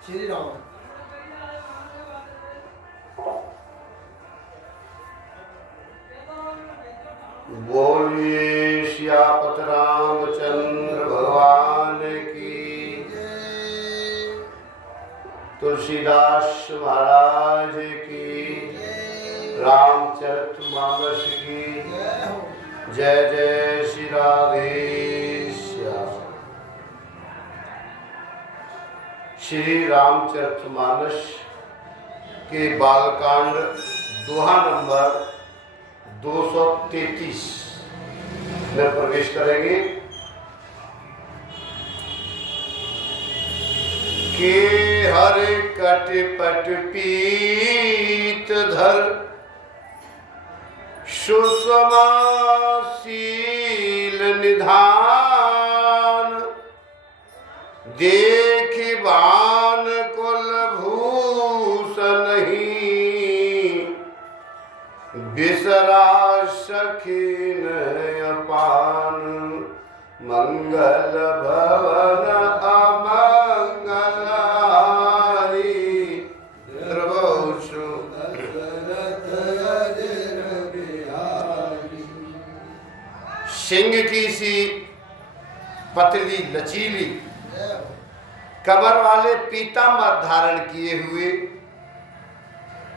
श्री राम। बोलिए सियापत रामचंद्र भगवान की, तुलसीदास महाराज की, रामचरितमानस की जय जय श्री राधे श्याम। श्री रामचरितमानस के बालकांड दोहा नंबर 233 में प्रवेश करेंगे। के हर कटपट पीत धर सुषमा शील निधान, देखि बान कुल भूषण ही, बिसरा सखीन अपान, मंगल भवन अमंगल हारी, द्रवसु सिंह की सी पतली लचीली कमर वाले पीताम्बर धारण किए हुए,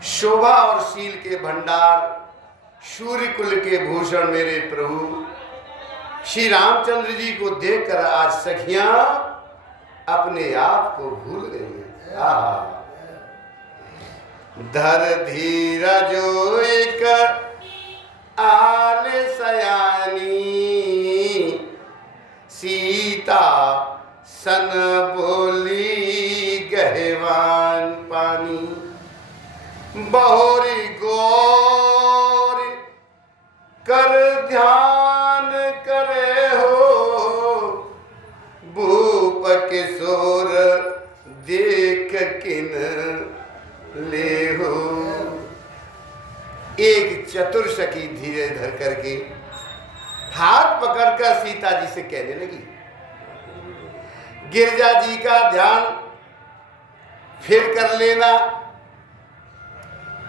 शोभा और शील के भंडार, सूर्य कुल के भूषण मेरे प्रभु श्री रामचंद्र जी को देखकर आज सखियां अपने आप को भूल गई हैं। धर धीरा जो एक आल सयानी, सीता सन बोली गहवान पानी, बहुरी गौर कर ध्यान करे हो, भूप किशोर देख किन ले हो। एक चतुर सखी धीरे धर करके हाथ पकड़कर सीता जी से कहने लगी, गिरजा जी का ध्यान फिर कर लेना,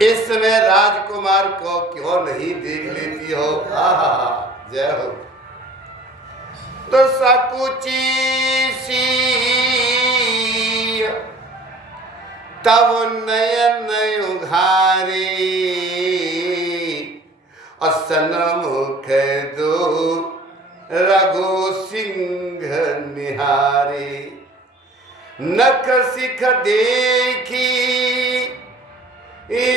इस समय राजकुमार को क्यों नहीं देख लेती हो। जय हो। तो सकुची सी तब नयन उघारे, असन मुख दो रघु सिंह निहारे, नख सिख देखी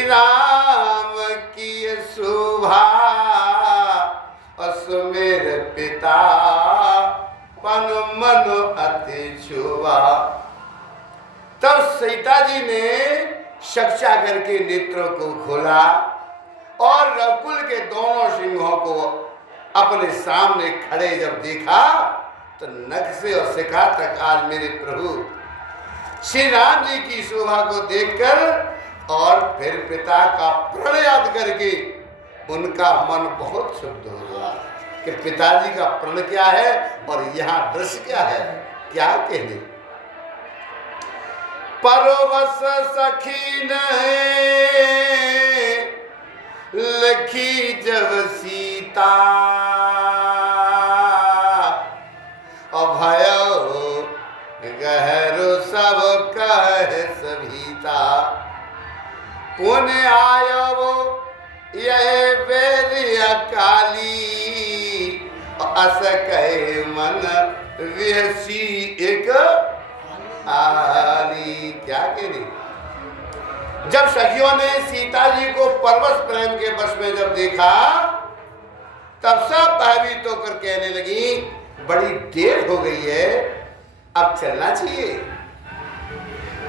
राम की शोभा, असुमेर पिता पन मन अति शोभा। तब सीता जी ने शिक्षा करके नेत्रों को खोला और रघुकुल के दोनों सिंहों को अपने सामने खड़े जब देखा तो नख से और शिखा तक आज मेरे प्रभु श्री राम जी की शोभा को देखकर और फिर पिता का प्रण याद करके उनका मन बहुत शुद्ध हो गया कि पिताजी का प्रण क्या है और यहाँ दृश्य क्या है, क्या कहने। परवश सखी ने लखी जब सीता, अभयो गहरो सब कह सभीता, पुण्य आयो यह बेरिया काली, अस कहे मन विहसी एक आली। क्या कहनी। जब सखियों ने सीता जी को परवश प्रेम के वश में जब देखा तब सब भयभीत होकर कहने लगी, बड़ी देर हो गई है, अब चलना चाहिए,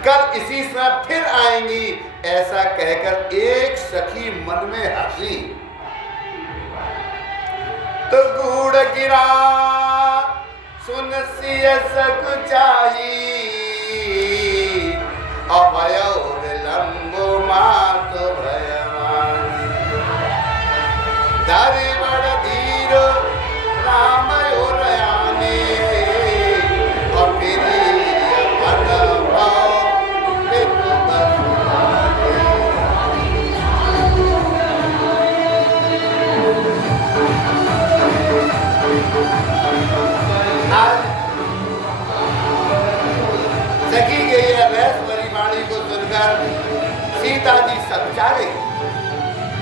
कल इसी समय फिर आएंगी। ऐसा कहकर एक सखी मन में हंसी तो गूढ़ गिरा सुन सिय सकुचाई, अभयो विलंबो मात भयवानी, धरि बड़ धीर राम रयाने,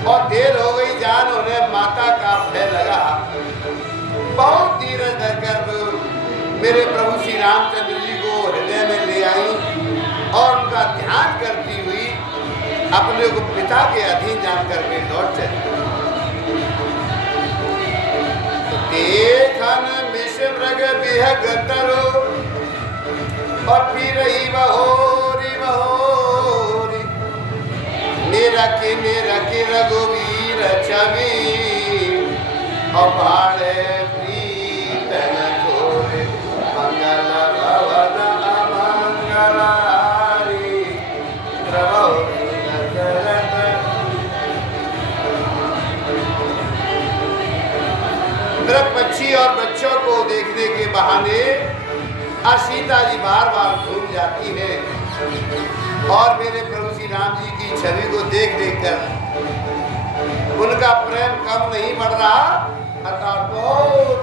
और देर हो गई जान, उन्हें माता का भय लगा। बहुत धीरज धरकर मेरे प्रभु श्री रामचंद्र जी को हृदय में ले आई और उनका ध्यान करती हुई अपने को पिता के अधीन जान करके लौट चली। देखन मिश मृग बिहग तरो और फिर ही बहोरी निरखी रघुवीर छवि और बाड़े प्रीतन छोड़े मंगल भवन अमंगलारी प्रभु मृग पक्षी और बच्चों को देखने के बहाने सीता जी बार बार घूम जाती है और मेरे प्रभु श्री राम जी की छवि को देख देख कर उनका प्रेम कम नहीं बढ़ रहा, अर्थात बहुत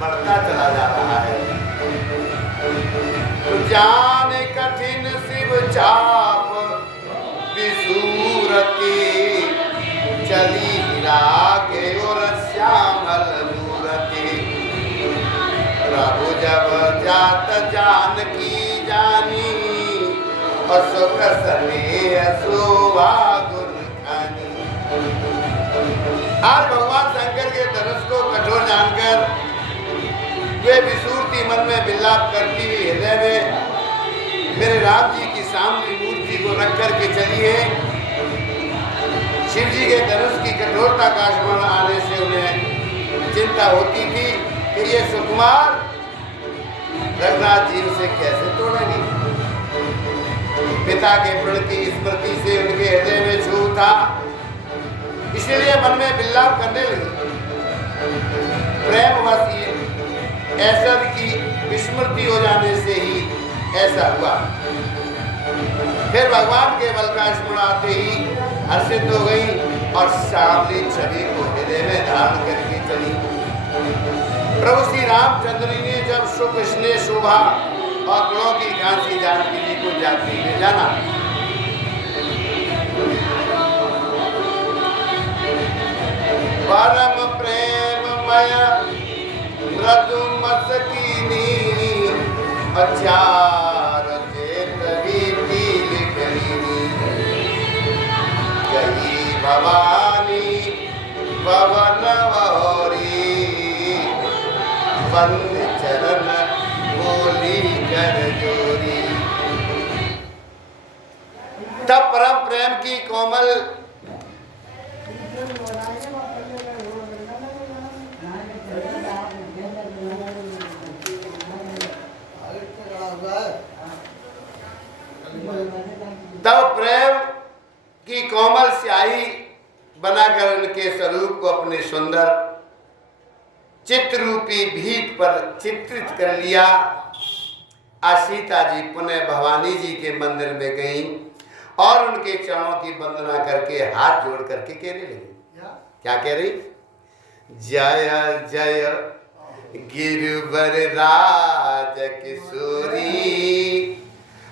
बढ़ता चला जा रहा है। तो जाने कठिन शिव चाप विसूरती चली रागे और श्यामल मूरति प्रभु जब जात जान की जानी और सुख सने शोभा गुण खानी। आज भगवान शंकर के धनुष को कठोर जानकर वे विसूरती मन में विलाप करती हुई हृदय में मेरे राम जी की सामने मूर्ति को रख करके चली है। शिव जी के धनुष की कठोरता का स्मरण आने से उन्हें चिंता होती थी कि ये सुकुमार रघुनाथ जी उसे कैसे तोड़ेंगे। पिता के प्रण की स्मृति से उनके हृदय में छूट था, इसलिए मन में विलाप करने लगी। प्रेमवश ऐसा की विस्मृति हो जाने से ही ऐसा हुआ। फिर भगवान के बल का स्मरण आते ही हर्षित हो गई और सावली छवि को हृदय में धारण करके चली। प्रभु श्री रामचंद्र ने जब सुख स्नेह शोभा और गुणों की कांसी जानकी जी को जाती हुए जाना, परम प्रेममय मृदु मस्कीनी अचार चेत वीति लिखनी गई भवानी पवन वहोरी बंद चरण बोली कर जोरी। तब परम प्रेम की कोमल स्याही बनाकर उनके स्वरूप को अपने सुंदर चित्ररूपी भीत पर चित्रित कर लिया। सीता जी पुनः भवानी जी के मंदिर में गई और उनके चरणों की वंदना करके हाथ जोड़ करके कहने लगी। क्या कह रही? जय जय गिरवर राज किशोरी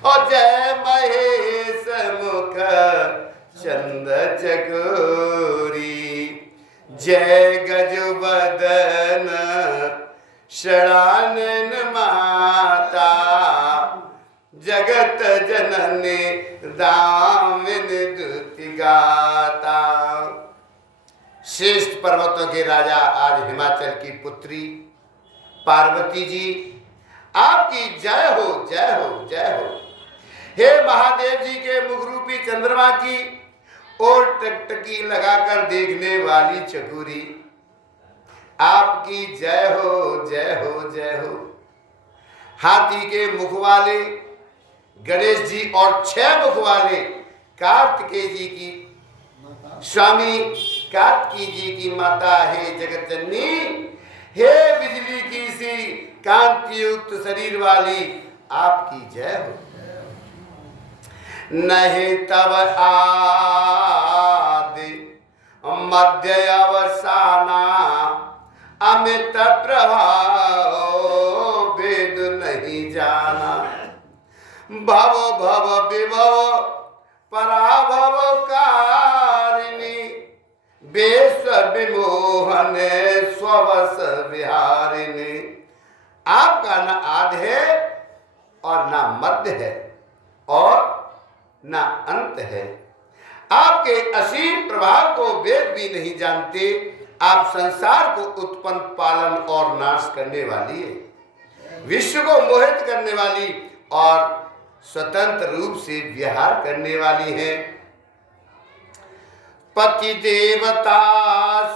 और जय महेश मुख चंद चकोरी जय गजबदन शरानन माता जगत जननी दामिन दुति गाता। श्रेष्ठ पर्वतों के राजा आज हिमाचल की पुत्री पार्वती जी, आपकी जय हो जय हो जय हो। हे महादेव जी के मुखरूपी चंद्रमा की और टकटकी लगाकर देखने वाली चकोरी, आपकी जय हो जय हो जय हो। हाथी के मुख वाले गणेश जी और 6 मुख वाले कार्तिकेय जी की स्वामी कार्तिकेय जी की माता है जगत जननी, हे बिजली की सी कांति युक्त शरीर वाली, आपकी जय हो। नहीं तब आदि मध्य अवसाना अमित प्रभाव वेद नहीं जाना। भव भव विभव पराभव कारिणी बेस्व विमोहन स्ववस विहारिणी। आपका न आदि है और ना मध्य है और ना अंत है। आपके असीम प्रभाव को वेद भी नहीं जानते। आप संसार को उत्पन्न, पालन और नाश करने वाली है, विश्व को मोहित करने वाली और स्वतंत्र रूप से विहार करने वाली है। पति देवता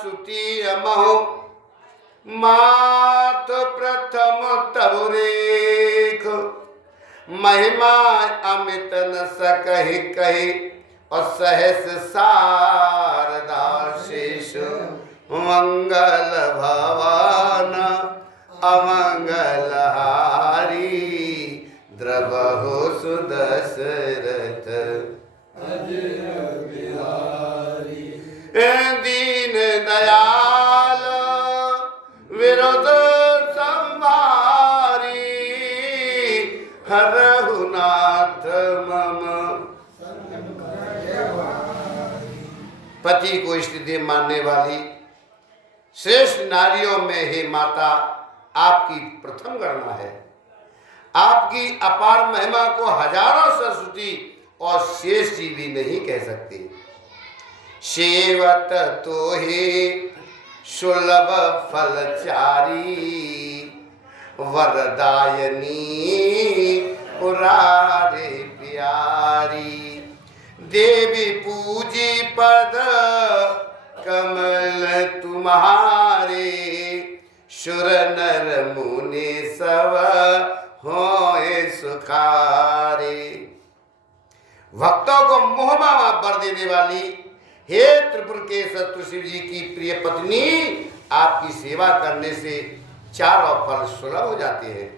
सुति अमहो मात प्रथम तब रेख। महिमा अमित न सकहि कहि और सहस शारदा शेष। मंगल भवन अमंगल हारी द्रवहु सुदशरथ। दीन दयाल विरोध संभारी हरहु नाथ मम। पति को इष्ट देव मानने वाली श्रेष्ठ नारियों में हे माता आपकी प्रथम गणना है। आपकी अपार महिमा को हजारों सरस्वती और शेष जी भी नहीं कह सकते। सेवत तो हे सुलभ फलचारी वरदायनी पुरारे प्यारी। देवी पूजी पद कमल तुम्हारे सुर नर मुनि सब होए सुखारे। भक्तों को मोहमा बर देने वाली हे त्रिपुर के शत्रु शिव जी की प्रिय पत्नी, आपकी सेवा करने से चारों फल सुलभ हो जाते हैं।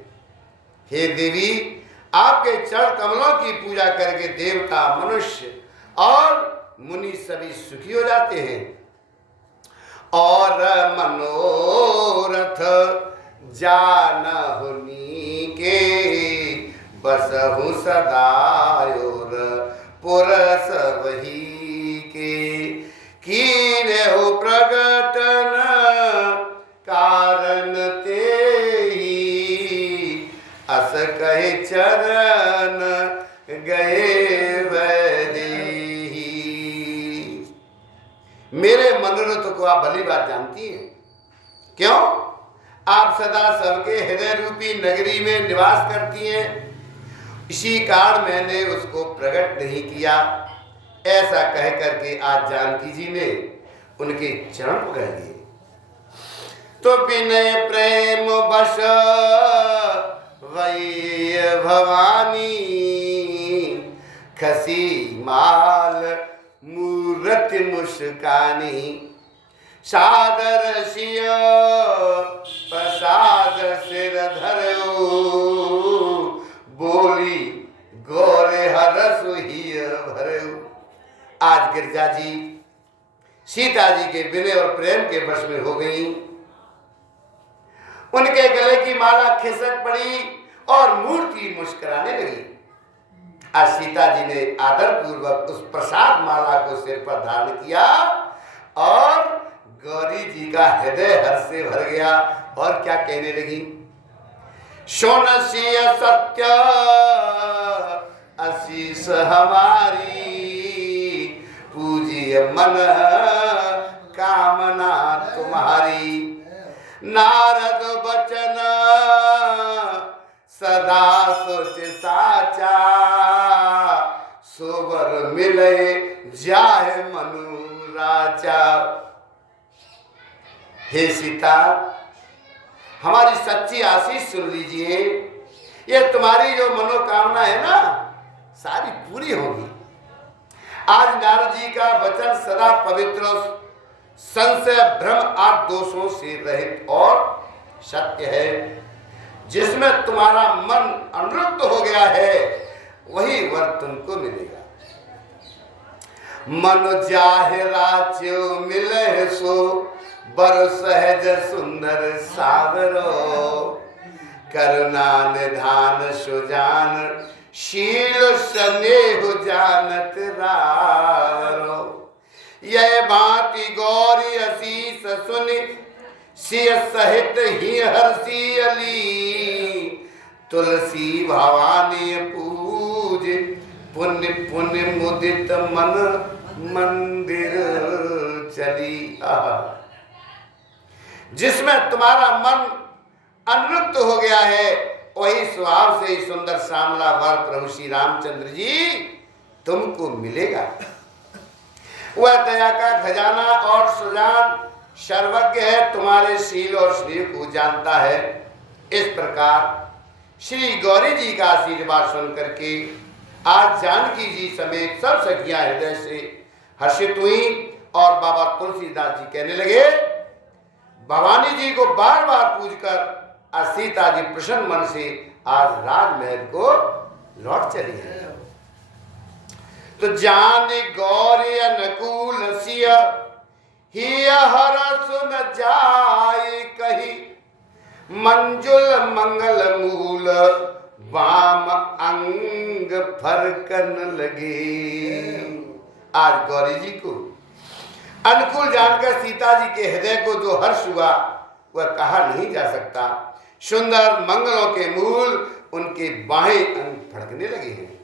हे देवी, आपके चरण कमलों की पूजा करके देवता, मनुष्य और मुनि सभी सुखी हो जाते हैं और मनोरथ जानहुनी के बसहु सदायोर पुरस वही के। कीने हो प्रगटन कारण ते ही अस कहे चरण गए वैदेही। मेरे मनोरथ को आप भली बात जानती हैं। क्यों? आप सदा सबके हृदय रूपी नगरी में निवास करती हैं, इसी कारण मैंने उसको प्रकट नहीं किया। ऐसा कह करके आज जानकी जी ने उनके चरण पकड़ लिए। तो विनय प्रेम बस वही भवानी खसी माल मूर्ति मुस्कानी। सादर सिय प्रसाद सिर धरो बोली गोरे हरस ही भरो। आज गिरजा जी सीता जी के विनय और प्रेम के वश में हो गई। उनके गले की माला खिसक पड़ी और मूर्ति मुस्कुराने लगी। आज सीता जी ने आदर पूर्वक उस प्रसाद माला को सिर पर धारण किया और गौरी जी का हृदय हर्ष से भर गया और क्या कहने लगी। सोनसी सत्य आशीष हमारी पूजिय मन कामना तुम्हारी। नारद बचन सदा सोच साचा सोबर मिले जाए मनु राजा। हे सीता, हमारी सच्ची आशीष सुन लीजिए। ये तुम्हारी जो मनोकामना है ना, सारी पूरी होगी। आज नारद जी का वचन सदा पवित्र, संशय भ्रम आदि दोषों से रहित और सत्य है। जिसमें तुम्हारा मन अनुरक्त हो गया है वही वर तुमको मिलेगा। मन जाहे राज्यो मिले सो बर सहज सुंदर सागरो। करुणा निधान सुजान शील स्नेह जानत रारो। यह भांति गौरी असीस सुनि सिय सहित ही हर्षी अली। तुलसी भवानी पूज पुण्य पुण्य मुदित मन मंदिर चली। जिसमें तुम्हारा मन अनुरक्त हो गया है वही स्वभाव से सुंदर श्यामला वर प्रभु श्री रामचंद्र जी तुमको मिलेगा। वह दया का खजाना और सुजान सर्वज्ञ है, तुम्हारे शील और स्नेह को जानता है। इस प्रकार श्री गौरी जी का आशीर्वाद सुन करके आज जानकी जी समेत सब सखियां हृदय से हर्षित हुई और बाबा तुलसीदास जी कहने लगे, भवानी जी को बार बार पूजकर आज सीता जी प्रसन्न मन से आज राजमहल को लौट चली है। तो जान गौरी अनुकूल सिय ही हर सुन जाए कही, मंजुल मंगल मूल वाम अंग फरकन लगे। आज गौरी जी को अनुकूल जानकर सीता जी के हृदय को जो हर्ष हुआ वह कहा नहीं जा सकता। सुंदर मंगलों के मूल उनके बाहें अंग फड़कने लगे हैं।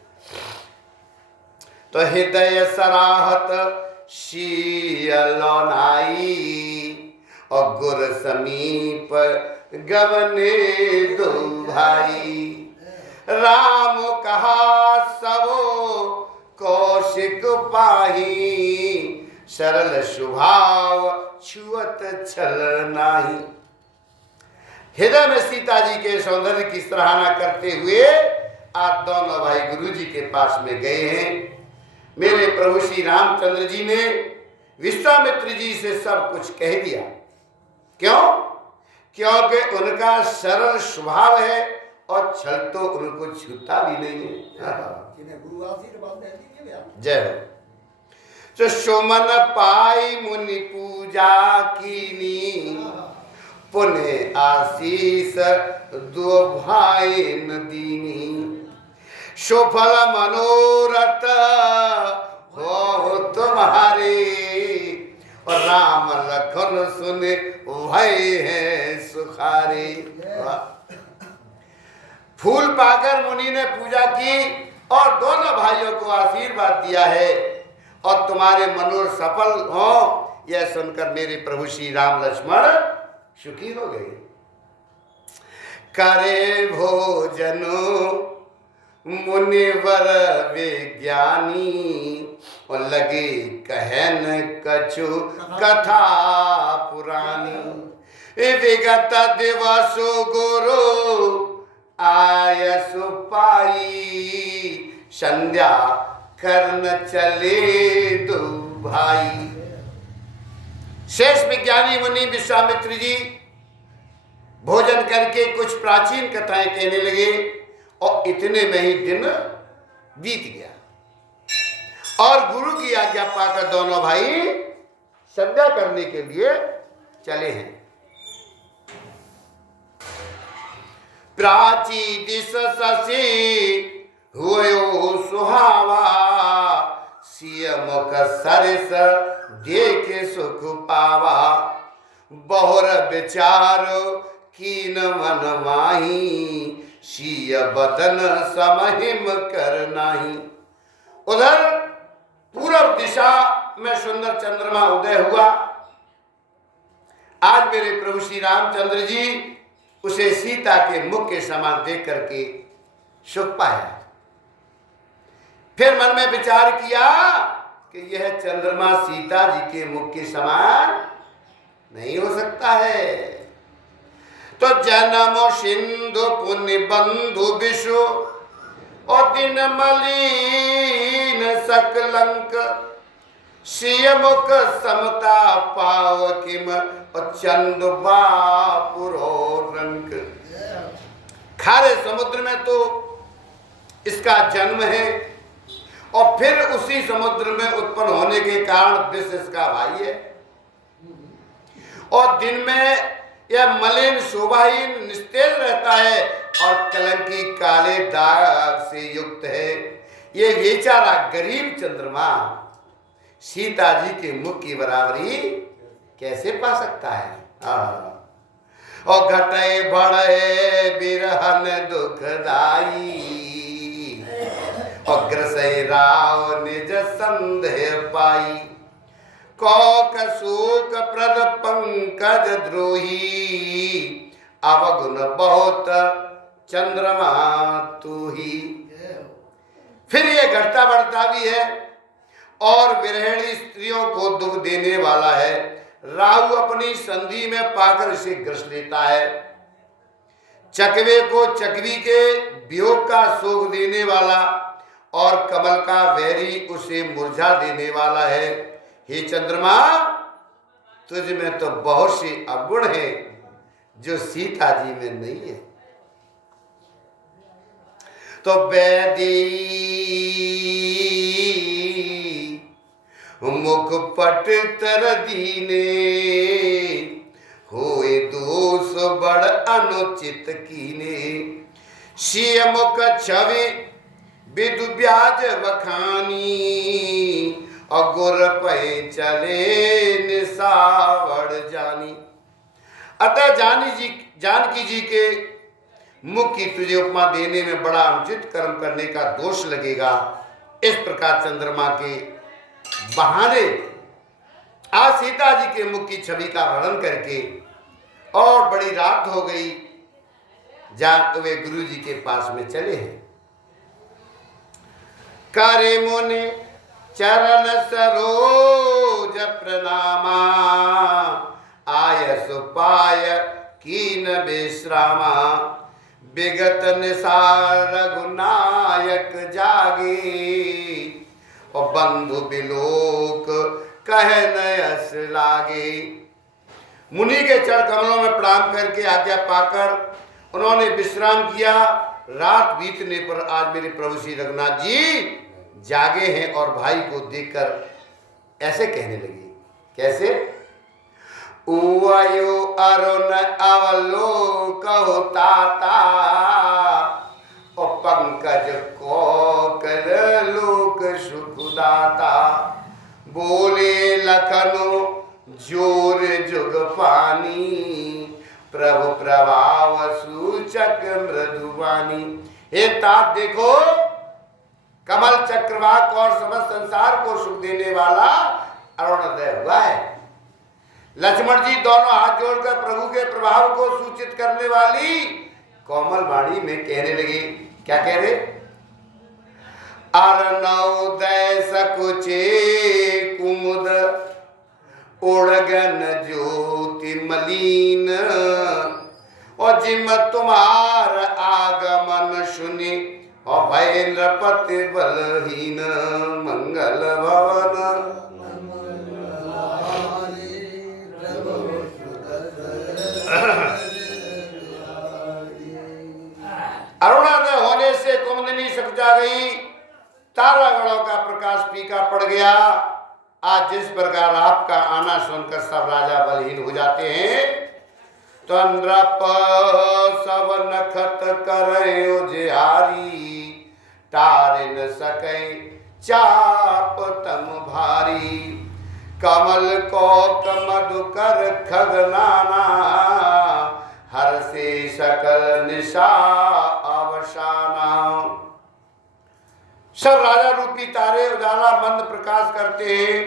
तो हृदय सराहत शीलोनाई और गुर समीप गवने दो भाई। राम कहा सबो कौशिक पाही, सरल स्वभाव छुअत छल नाही। हृदय में सीता जी के सौंदर्य की सराहना करते हुए आज दोनों भाई गुरु जी के पास में गए हैं। मेरे प्रभु श्री रामचंद्र जी ने विश्वामित्र जी से सब कुछ कह दिया। क्यों? क्योंकि उनका सरल स्वभाव है और छल तो उनको छूता भी नहीं है। जय हो। तो सुमन पाई मुनि पूजा कीनी, पुण्य आशीष दो भाई दीनी। सुफल मनोरथ हो तुम्हारे, और राम लखन सुने भय है सुखारे। फूल पाकर मुनि ने पूजा की और दोनों भाइयों को आशीर्वाद दिया है और तुम्हारे मनोरथ सफल हो, यह सुनकर मेरे प्रभु श्री राम लक्ष्मण सुखी हो गए। करे भोजनो मुनिवर विज्ञानी, और लगे कहन कछु कथा पुरानी। विगत दिवसो गुरु आयसु पाई, संध्या करन चले दो भाई। शेष विज्ञानी मुनि विश्वामित्र जी भोजन करके कुछ प्राचीन कथाएं कहने लगे और इतने में ही दिन बीत गया और गुरु की आज्ञा पाकर दोनों भाई संध्या करने के लिए चले हैं। प्राची दिश शशि हुयो सुहावा, सिय मुख सरस देखे सुख पावा। बहुर विचारो कीन मन माही, सिय बदन समहिम कर नाही। उधर पूर्व दिशा में सुंदर चंद्रमा उदय हुआ। आज मेरे प्रभु श्री रामचंद्र जी उसे सीता के मुख के समान देख करके सुख पाया। फिर मन में विचार किया कि यह चंद्रमा सीता जी के मुख के समान नहीं हो सकता है। तो जन्म सिंधु पुण्य बंधु विषु और दिन मलिन सकलंक, सिय मुख समता पाव किम और चंद बापुरो रंक। खारे समुद्र में तो इसका जन्म है और फिर उसी समुद्र में उत्पन्न होने के कारण विष इसका भाई है, और दिन में यह मलिन शोभाहीन निस्तेज रहता है और कलंकी काले दाग से युक्त है। ये बेचारा गरीब चंद्रमा सीता जी के मुख की बराबरी कैसे पा सकता है। और घटे बढ़े बिरहन दुखदाई, और ग्रसई राव निज संदेह पाई। कौक शोक प्रद पंकज द्रोही, अवगुण बहुत चंद्रमा तू ही। फिर ये घटता बढ़ता भी है और विरहिणी स्त्रियों को दुख देने वाला है। राहु अपनी संधि में पाकर इसे ग्रस लेता है। चकवे को चकवी के वियोग का शोक देने वाला और कमल का वैरी उसे मुरझा देने वाला है। हे चंद्रमा, तुझ में तो बहुत सी अवगुण है जो सीता जी में नहीं है। तो बैदी मुख पट तर दीने, होए दोष बड़ अनुचित कीने। सिय मुख छवि विदु ब्याज बखानी, अगुर पे चले निसावड़ जानी। अतः जानकी जी के मुख की तुझे उपमा देने में बड़ा अनुचित कर्म करने का दोष लगेगा। इस प्रकार चंद्रमा के बहाने आज सीता जी के मुख की छवि का वर्णन करके, और बड़ी रात हो गई, जहां वे गुरु जी के पास में चले हैं। करे मुनि चरण सरोज प्रणामा, आय सुपाय कीन विश्रामा। विगत निसार रघुनायक जागे, और बंधु बिलोक कह नयस लागे। मुनि के चरण कमलों में प्रणाम करके आज्ञा पाकर उन्होंने विश्राम किया। रात बीतने पर आज मेरे प्रभु श्री रघुनाथ जी जागे हैं और भाई को देखकर ऐसे कहने लगे। कैसे? उवायो अरुण अवलोकहो ताता, और पंकज कोकल लोक सुखदाता। बोले लखनो जोर जुग पानी, प्रभु प्रभाव सूचक मृदुवानी। हे तात देखो, कमल चक्रवाक और समस्त संसार को सुख देने वाला अरुणोदय हुआ है। लक्ष्मण जी दोनों हाथ जोड़कर प्रभु के प्रभाव को सूचित करने वाली कोमल वाणी में कहने लगे। क्या कह रहे? अर्णोदय सकुचे कुमुद, उड़गन ज्योति मलिन। और जिम तुम्हार आगमन सुनी, और भय नृपति बलहीन। मंगल भवन अरुणोदय होने से कुमुदिनी सकुचा गई, तारागणों का प्रकाश फीका पड़ गया। आज जिस प्रकार आपका आना सुनकर सब राजा बलहीन हो जाते हैं, तो नृप सब नखत करे उजियारी। तारे न सके चाप तम भारी, कमल को मधुकर खगनाना। हर से सकल निशा अवसाना। सब राजा रूपी तारे उजाला मंद प्रकाश करते हैं,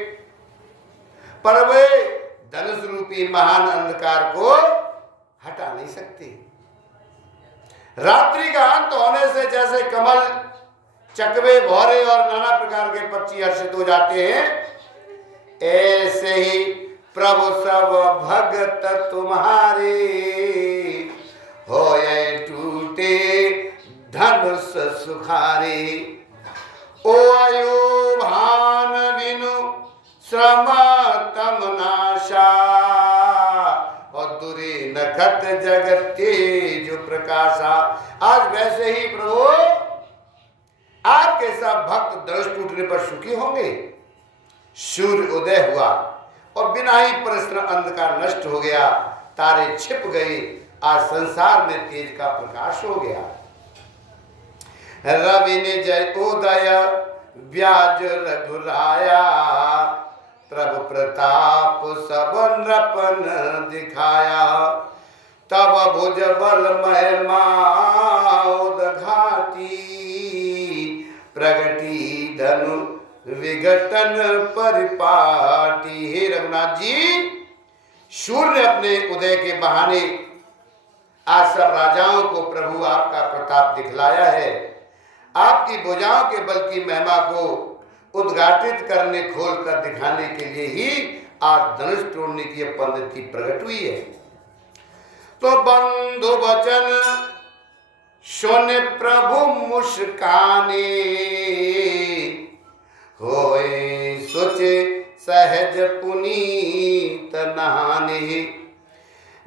पर वे धनुष रूपी महान अंधकार को हटा नहीं सकते। रात्रि का अंत होने से जैसे कमल, चकवे, भौरे और नाना प्रकार के पक्षी हर्षित हो जाते हैं, ऐसे ही प्रभु सब भगत तुम्हारे। होए टूटे धनुष सुखारे। ओ आयु भान विनु श्रम तम नाशा, और दुरी नखत जगत तेज प्रकाशा। आज वैसे ही प्रभु आपके सब भक्त धनुष टूटने पर सुखी होंगे। सूर्य उदय हुआ और बिना ही परिश्रम अंधकार नष्ट हो गया, तारे छिप गए। आज संसार में तेज का प्रकाश हो गया। रवि ने जय उदय ब्याज रघुराया, प्रभु प्रताप सब नृपन दिखाया। तब भुज बल महिमा उदघाटी, प्रगति धनु विघटन परिपाटी। हे रघुनाथ जी, सूर्य ने अपने उदय के बहाने आज सब राजाओं को प्रभु आपका प्रताप दिखलाया है। आपकी भुजाओं के बल की महिमा को उद्घाटित करने, खोल कर दिखाने के लिए ही आज धनुष तोड़ने की यह पद्धति प्रकट हुई है। तो बंधु वचन सुन प्रभु मुस्काने, होए सोचे सहज पुनीत नहाने।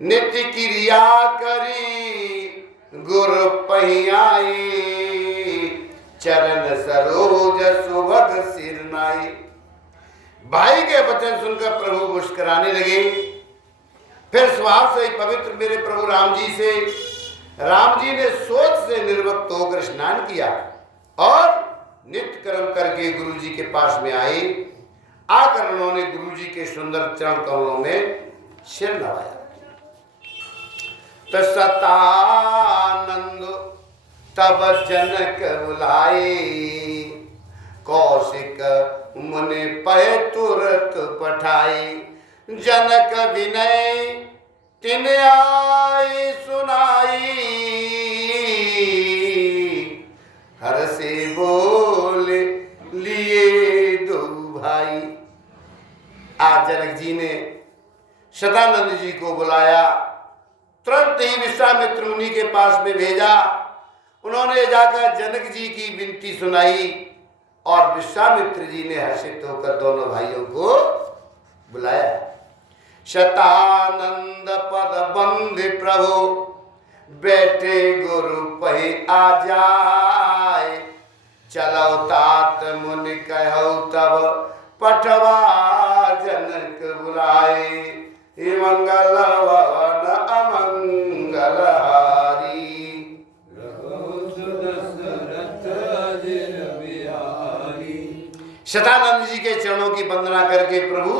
नित्य क्रिया करी गुरु पहियाए, चरण सरोज सुभग सिरनाई। भाई के वचन सुनकर प्रभु मुस्कुराने लगे। फिर स्वभाव से पवित्र मेरे प्रभु राम जी से, राम जी ने सोच से निर्वक्त होकर स्नान किया और नित्य कर्म करके गुरु जी के पास में आए। आकर उन्होंने गुरु जी के सुंदर चरण कमलों में सिर नवाया। तो सतानंद तब जनक बुलाए, कौशिक मुनि पय तुरत पठाए। जनक विनय तिन आए सुनाई, हर से बोल लिए दो भाई। आज जनक जी ने सदानंद जी को बुलाया, तुरंत ही विश्वामित्र मुनि के पास में भेजा। उन्होंने जाकर जनक जी की विनती सुनाई और विश्वामित्र जी ने हर्षित होकर दोनों भाइयों को बुलाया। शतानंद पद बंद प्रभु, बैठे गुरु पहि आ जाए। चलो तात मुनि कहौ तब, पठवा जनक बुलाए। हे मंगल भवन अमंगल हारी, शतानंद जी के चरणों की वंदना करके प्रभु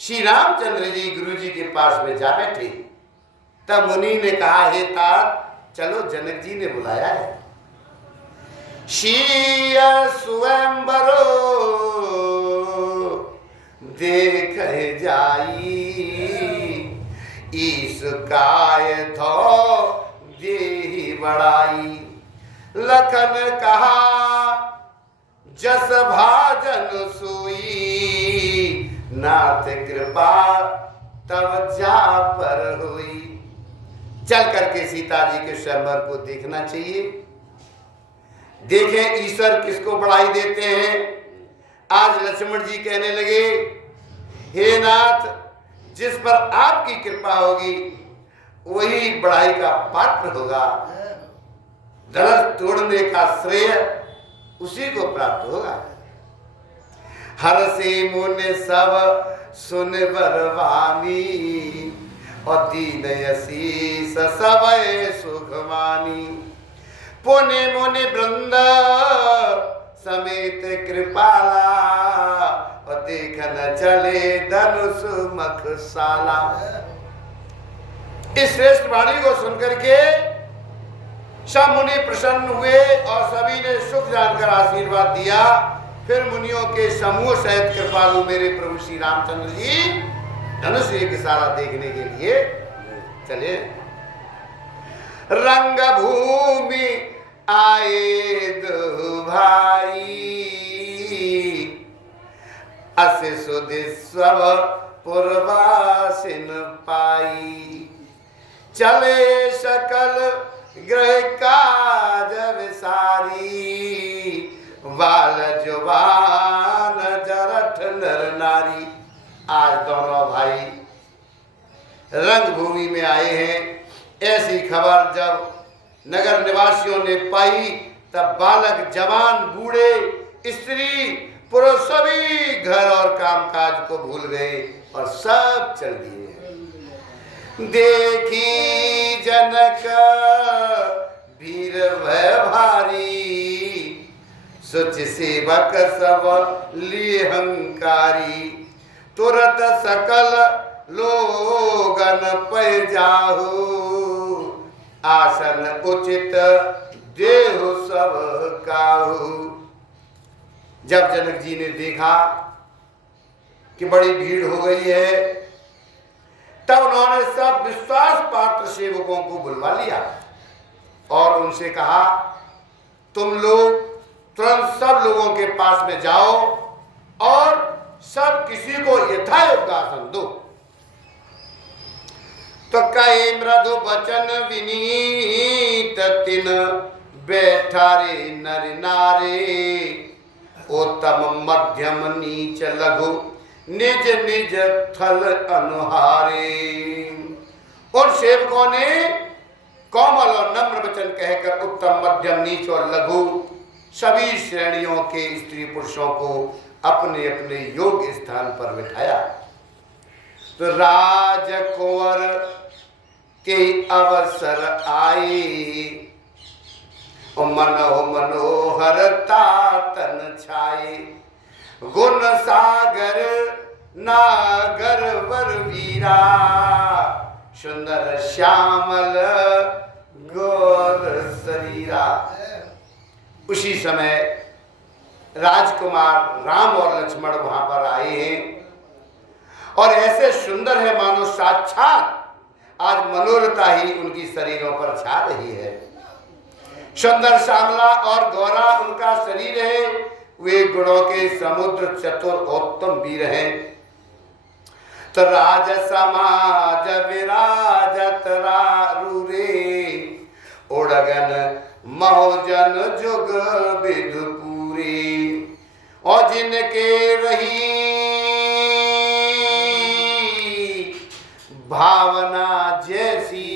श्री रामचंद्र जी गुरु जी के पास में जा बैठे। तब मुनि ने कहा, हे तात चलो, जनक जी ने बुलाया है। शीय स्वयंवरो देख जाई, ईस काय थो देहि बड़ाई। लखन कहा जस भाजन सोई, नाथ कृपा तब जा पर हुई। चल करके सीता जी के स्वयंवर को देखना चाहिए। देखें ईश्वर किसको बढ़ाई देते हैं। आज लक्ष्मण जी कहने लगे, हे नाथ, जिस पर आपकी कृपा होगी वही बढ़ाई का पात्र होगा। धनुष तोड़ने का श्रेय उसी को प्राप्त होगा। हर से मुनि सब सुन बरवानी, और दीन यशीष सबय सुखमानी। पुनि मुनि वृंद समेत कृपाला, और देखन चले धनुष मखशाला। इस श्रेष्ठ वाणी को सुनकर के सब मुनि प्रसन्न हुए और सभी ने सुख जानकर आशीर्वाद दिया। फिर मुनियों के समूह सहित कृपालु मेरे प्रभु श्री रामचंद्र जी धनुष एक इशारा देखने के लिए चले। रंग भूमि आए दो भाई, अस सुधि सब पुरवासिन पाई। चले सकल ग्रह काज विसारी, बाल जुबान जरठ नर नारी। आज दोनों भाई रंगभूमि में आए हैं। ऐसी खबर जब नगर निवासियों ने पाई, तब बालक जवान बूढ़े स्त्री पुरुष सभी घर और कामकाज को भूल गए और सब चल दिए। देखी जनक वीर भय भारी, सुच सेवक सब लिए हंकारी, तुरत सकल लोगन पै जाहु, आसन उचित देहु सब काहू। जब जनक जी ने देखा कि बड़ी भीड़ हो गई है, तब उन्होंने सब विश्वास पात्र सेवकों को बुलवा लिया और उनसे कहा, तुम लोग तुरंत सब लोगों के पास में जाओ और सब किसी को यथायोग्य आसन दो। तो कहे मृदु वचन विनीत तिन बैठारे नर नारे, उत्तम मध्यम नीच लघु निज निज थल अनुहारे। उन सेवकों ने कोमल और नम्र वचन कहकर उत्तम मध्यम नीच और लघु सभी श्रेणियों के स्त्री पुरुषों को अपने अपने योग्य स्थान पर बिठाया। तो राजकुंवर के अवसर आए, मनो मनोहर तातन छाए, गुण सागर नागर वर वीरा, सुंदर श्यामल गौर शरीरा। उसी समय राजकुमार राम और लक्ष्मण वहां पर आए हैं और ऐसे सुंदर है मानो साक्षात आज मनोरथा ही उनकी शरीरों पर छा रही है। सुंदर श्यामला और गौरा उनका शरीर है, वे गुणों के समुद्र चतुर उत्तम वीर हैं। तो राज समाज विराजत रूरे, उड़गन महोजन जुग विदु पूरे, और जिनके रही भावना जैसी,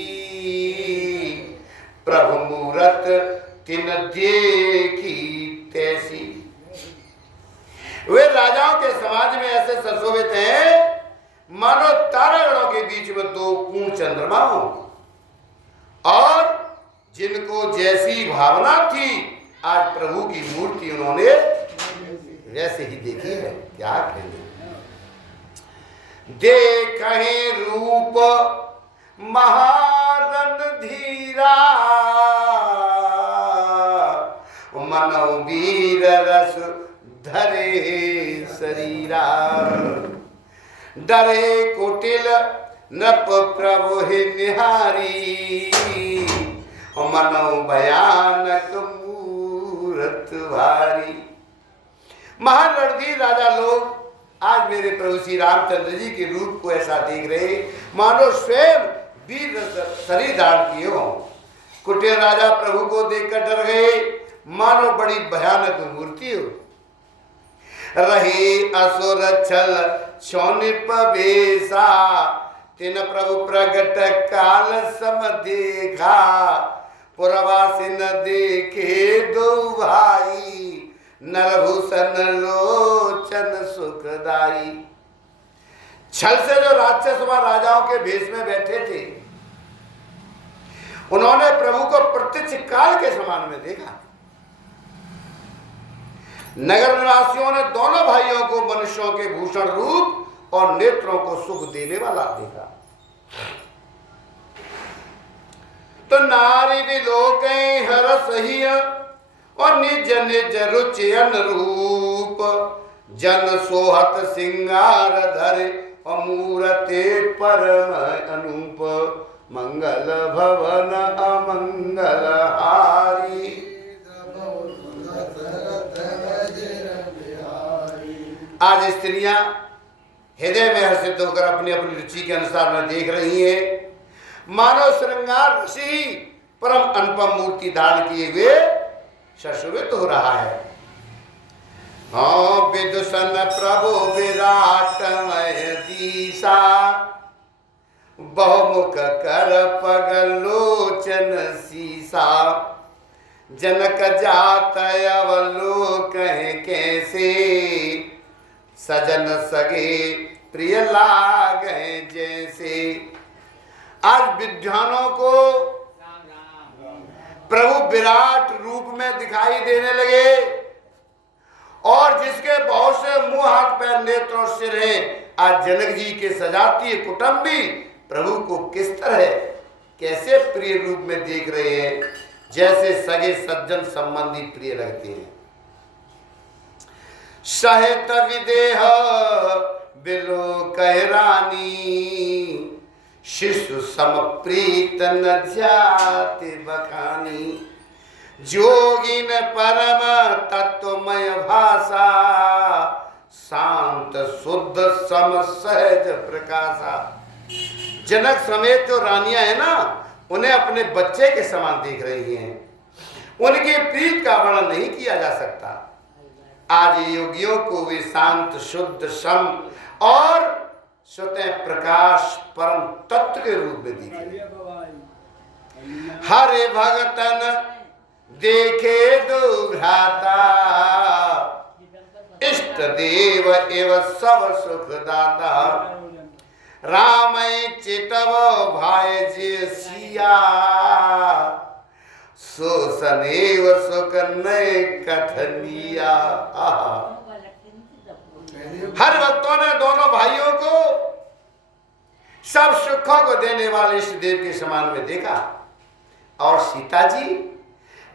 प्रभु मूरत तिन देखी तैसी। वे राजाओं के समाज में ऐसे सुशोभित हैं मानो तारागणों के बीच में दो पूर्ण चंद्रमा हो, और जिनको जैसी भावना थी आज प्रभु की मूर्ति उन्होंने वैसे ही देखी है। क्या कहें, देखे रूप महारणधीरा, मनो वीर रस धरे शरीरा, डरे कुटिल नृप प्रभु ही निहारी, मनो भयानक मूरत भारी। महान रणधीर राजा लोग आज मेरे प्रभु श्री रामचंद्र जी के रूप को ऐसा देख रहे मानो स्वयं वीर शरीर धारण किए हो। कुटिल राजा प्रभु को देखकर डर गए, मानो बड़ी भयानक मूर्ति हो। रहे असुर छल क्षोणिप वेशा, तिन प्रभु प्रगट काल सम देखा, पुरवासी न देखे दो भाई, नरभूषण लोचन सुखदाई। छल से जो राक्षस व राजाओं के भेष में बैठे थे, उन्होंने प्रभु को प्रत्यक्ष काल के समान में देखा। नगर निवासियों ने दोनों भाइयों को मनुष्यों के भूषण रूप और नेत्रों को सुख देने वाला देखा। तो नारी विलोक हरस ही और निज निज रुचि अनुरूप, जन सोहत सिंगार धरे अमूरते परम अनूप, मंगल भवन अमंगल हारी। आज स्त्रियां हृदय में हर्षित होकर अपनी अपनी रुचि के अनुसार में देख रही हैं, मानव श्रृंगार ऋषि परम अनुपम मूर्ति धारण किए हुए सुशोभित हो रहा है। हाँ विदुषण प्रभु विराटमय दीसा, बहुमुख कर पगलोचन सीसा, जनक जात अवलोक कैसे, सजन सगे प्रिय लागे जैसे। आज विद्वानों को प्रभु विराट रूप में दिखाई देने लगे, और जिसके बहुत से मुंह हाथ पैर नेत्र और सिर हैं, आज जनक जी के सजातीय कुटुंबी प्रभु को किस तरह कैसे प्रिय रूप में देख रहे हैं, जैसे सगे सज्जन संबंधी प्रिय लगते हैं। सहित विदेह बिलो कहरानी, शिशु सम प्रीत न जाति बखानी। जोगिन परम तत्वमय भाषा, शांत शुद्ध सम सहज प्रकाशा। जनक समेत जो रानियां हैं ना, उन्हें अपने बच्चे के समान देख रही हैं। उनकी प्रीत का वर्णन नहीं किया जा सकता। आज योगियों को वे शांत शुद्ध सम और स्वतः प्रकाश परम तत्व के रूप में दिखे। हरे भगतन देखे दो भ्राता, इष्ट देव एव सब सुखदाता। राम चितव भाई जे सिया, सो सनेव सुख नय कथनिया। हर भक्तों ने दोनों भाइयों को सब सुखों को देने वाले इष्ट देव के समान में देखा। और सीता जी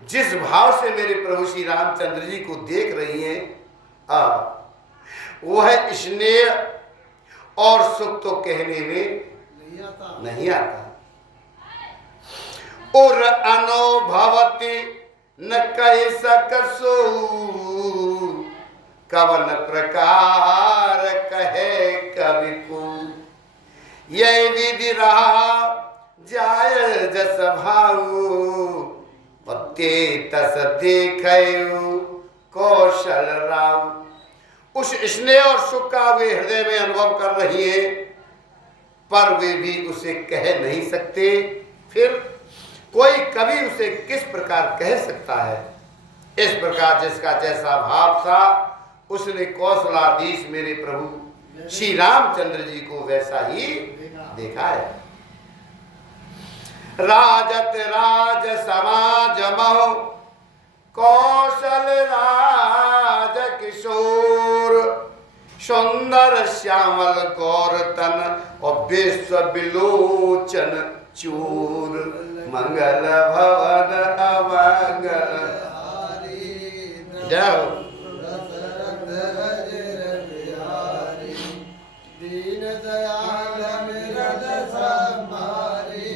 जिस भाव से मेरे प्रभु श्री रामचंद्र जी को देख रही हैं, वह स्नेह और सुख तो कहने में नहीं आता। और अनुभवति न कह सकसो, कवन प्रकार कहे कवि को। यह विधि रहा जाय जस भाऊ, पत्ते तस देखयो कौशल राव। उस स्नेह और सुख का वे हृदय में अनुभव कर रही है, पर वे भी उसे कह नहीं सकते। फिर कोई कवि उसे किस प्रकार कह सकता है। इस प्रकार जिसका जैसा भाव था, उसने कौशलाधीश मेरे प्रभु श्री रामचंद्र जी को वैसा ही देखा है। राजत राज समाज महो, कौशल राज किशोर। सुंदर श्यामल गौर तन, और विश्व विलोचन चूर। मंगल भवन अमंगल जय हो।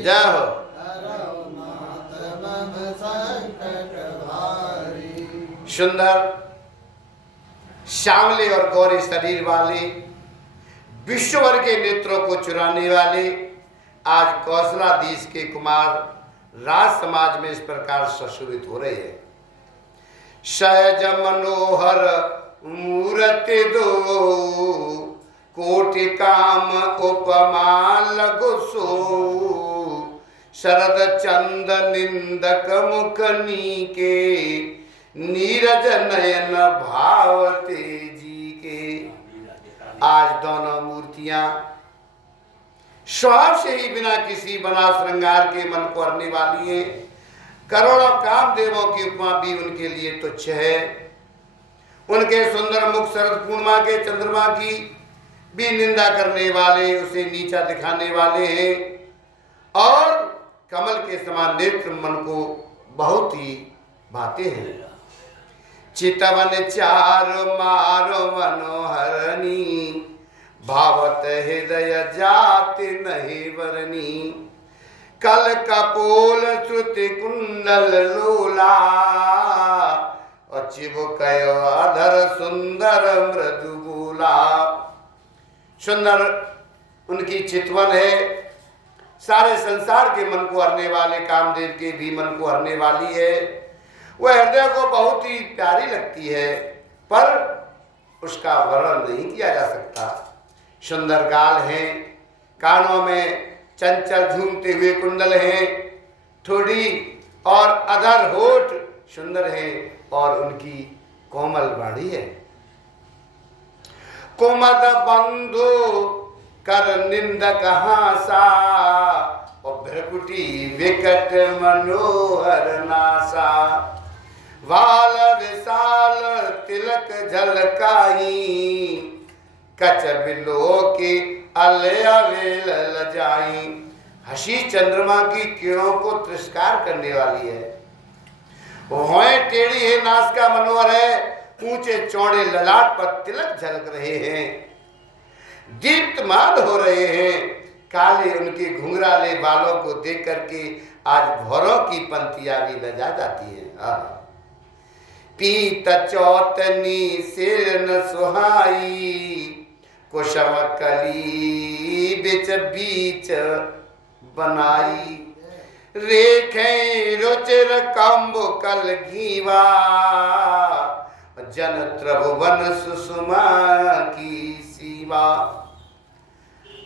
जय हो। सुंदर श्यामले और गौरी शरीर वाले, विश्वभर के नेत्रों को चुराने वाले आज कौशलाधीश के कुमार राज समाज में इस प्रकार सुशोभित हो रहे हैं। सहज मनोहर मूर्ति दो, कोटि काम उपमा लघु सो। शरद चंद निंदक मुखनी के, नीरज नयन भावते जी के। आज दोनों मूर्तियां स्वभाव से ही बिना किसी बना श्रृंगार के मन को हरने वाली है। करोड़ों कामदेवों की उपमा भी उनके लिए तुच्छ है। उनके सुंदर मुख शरद पूर्णिमा के चंद्रमा की भी निंदा करने वाले, उसे नीचा दिखाने वाले हैं। और कमल के समान नेत्र मन को बहुत ही भाते हैं। चितवन चार मारो मनोहरनी, भावत हृदय जाति नहीं वरनी। कल कपोल श्रुति कुंडल लोला, चिबुकयो अधर सुंदर मृदु बोला। सुंदर उनकी चितवन है, सारे संसार के मन को हरने वाले, कामदेव के भी मन को हरने वाली है। वह हृदय को बहुत ही प्यारी लगती है, पर उसका वर्णन नहीं किया जा सकता। सुंदर गाल हैं, कानों में चंचल झूमते हुए कुंडल हैं, ठोड़ी और अधर होठ सुंदर हैं, और उनकी कोमल बाड़ी है। कुमद बंधु कर निंदक हासा, और भ्रकुटी विकट मनोहर नासा। वाल विशाल तिलक झलकाई, कच बिलो के अलेवेल लजाई। हसी चंद्रमा की किरणों को तिरस्कार करने वाली है। भौएं टेढ़ी है, नासिका मनोहर है, ऊंचे चौड़े ललाट पर तिलक झलक रहे हैं, दीप्तमान हो रहे हैं। काले उनके घुंघराले बालों को देख करके आज भौरों की पंक्तियां भी लजा जाती है। पीत चौतनी सिर न सुहाई, कुशम कली बिच बीच बनाई। रेखें रुचिर कंब कल घीवा, जन त्रिभुवन सुषमा की सीवा।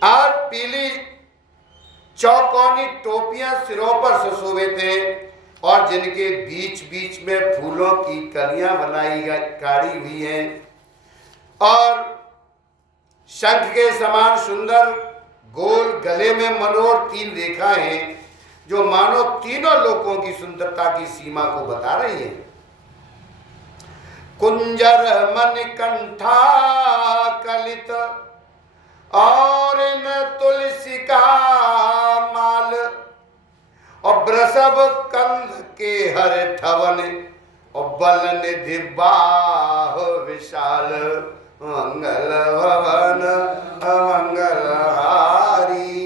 आज पीली चौकोनी टोपियां सिरों पर सुशोभित हैं और जिनके बीच बीच में फूलों की कलियां बनाई काढ़ी हुई हैं, और शंख के समान सुंदर गोल गले में मनोहर 3 रेखाएं हैं जो मानो तीनों लोकों की सुंदरता की सीमा को बता रही है। कुंजर मन कंठा कलित और न तुलसी का माल, और ब्रसभ कंध के हर ठवन, और बल निधि बाह विशाल। मंगल भवन मंगल हारी,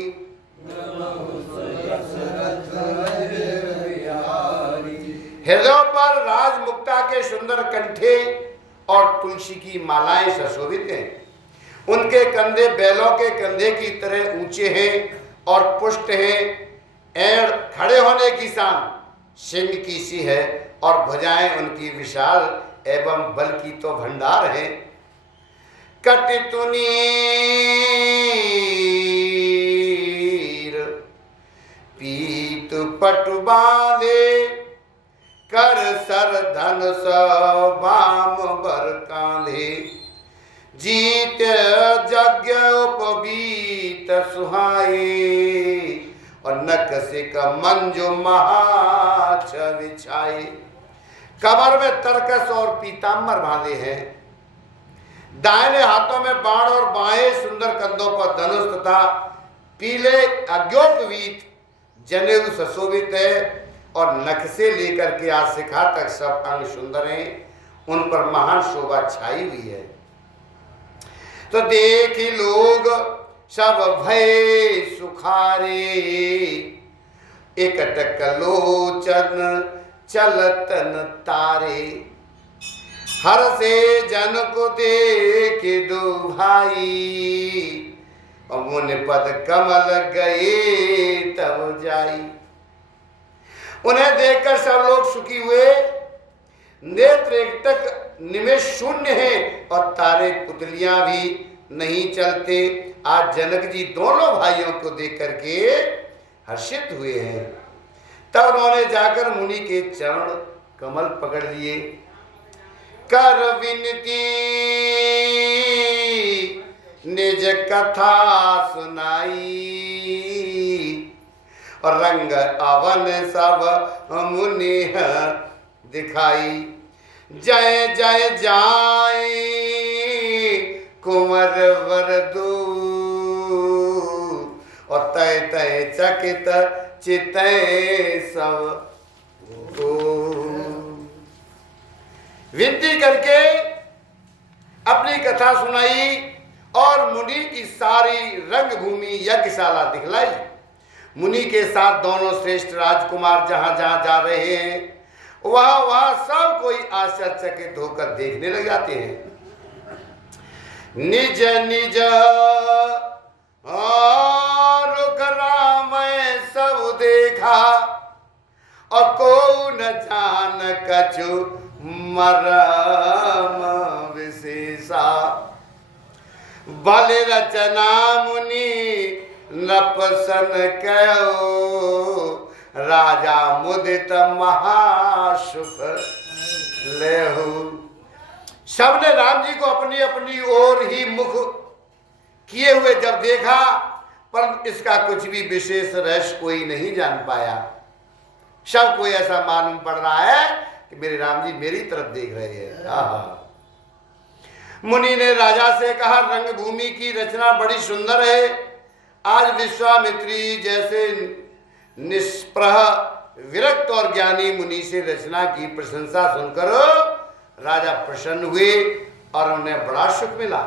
हृदय पर राजमुक्ता के सुंदर कंठे और तुलसी की मालाएं सुशोभित हैं। उनके कंधे बैलों के कंधे की तरह ऊंचे हैं और पुष्ट हैं। एड़ खड़े होने की शान सिंह की सी है, और भुजाएं उनकी विशाल एवं बल की तो भंडार हैं। कटितुनीर पीत पटु बांधे, कर सर धनुष बाम बर कांधे। जीत यज्ञ उपवीत सुहाए, और नकसिक मंजु महाछ बिछाए। कमर में तरकस और पीताम्बर बांधे हैं, दाहिने हाथों में बाण और बाएं सुंदर कंधों पर धनुष तथा पीले अज्ञोपवीत जनेऊ सुशोभित है, और नख से लेकर के आज शिखा तक सब अंग सुंदर हैं, उन पर महान शोभा छाई हुई है। तो देख लोग सब भय सुखारे, एकटक लोचन चलतन तारे। हर से जन को देख दो भाई, और मुन पद कमल गए तब जाई। उन्हें देखकर सब लोग सुखी हुए, नेत्र एकटक निमेष शून्य हैं, और तारे पुतलियां भी नहीं चलते। आज जनक जी दोनों भाइयों को देख करके हर्षित हुए हैं। तब उन्होंने जाकर मुनि के चरण कमल पकड़ लिए। कर विनती निज कथा सुनाई, और रंग अवन सब मुनि दिखाई। जय जय जाय कुंवर वरदू, और तय तय चकित चितय सब को। विनती करके अपनी कथा सुनाई और मुनि की सारी रंगभूमि यज्ञशाला दिखलाई। मुनि के साथ दोनों श्रेष्ठ राजकुमार जहां जहां जा रहे हैं वहां वहां सब कोई आश्चर्यचकित होकर देखने लग जाते हैं। निज निज रुख राम सब देखा, और को न जान कछु मरम विशेषा। बल रचना मुनि नपसन कहो, राजा मुदित महासुख लेहु। सबने राम जी को अपनी अपनी ओर ही मुख किए हुए जब देखा, पर इसका कुछ भी विशेष रहस्य कोई नहीं जान पाया। सबको ऐसा मालूम पड़ रहा है कि कि मेरे राम जी मेरी तरफ देख रहे हैं। आहा। मुनि ने राजा से कहा, रंगभूमि की रचना बड़ी सुंदर है। आज विश्वामित्री जैसे निष्प्रह विरक्त और ज्ञानी मुनि से रचना की प्रशंसा सुनकर राजा प्रसन्न हुए और उन्हें बड़ा सुख मिला।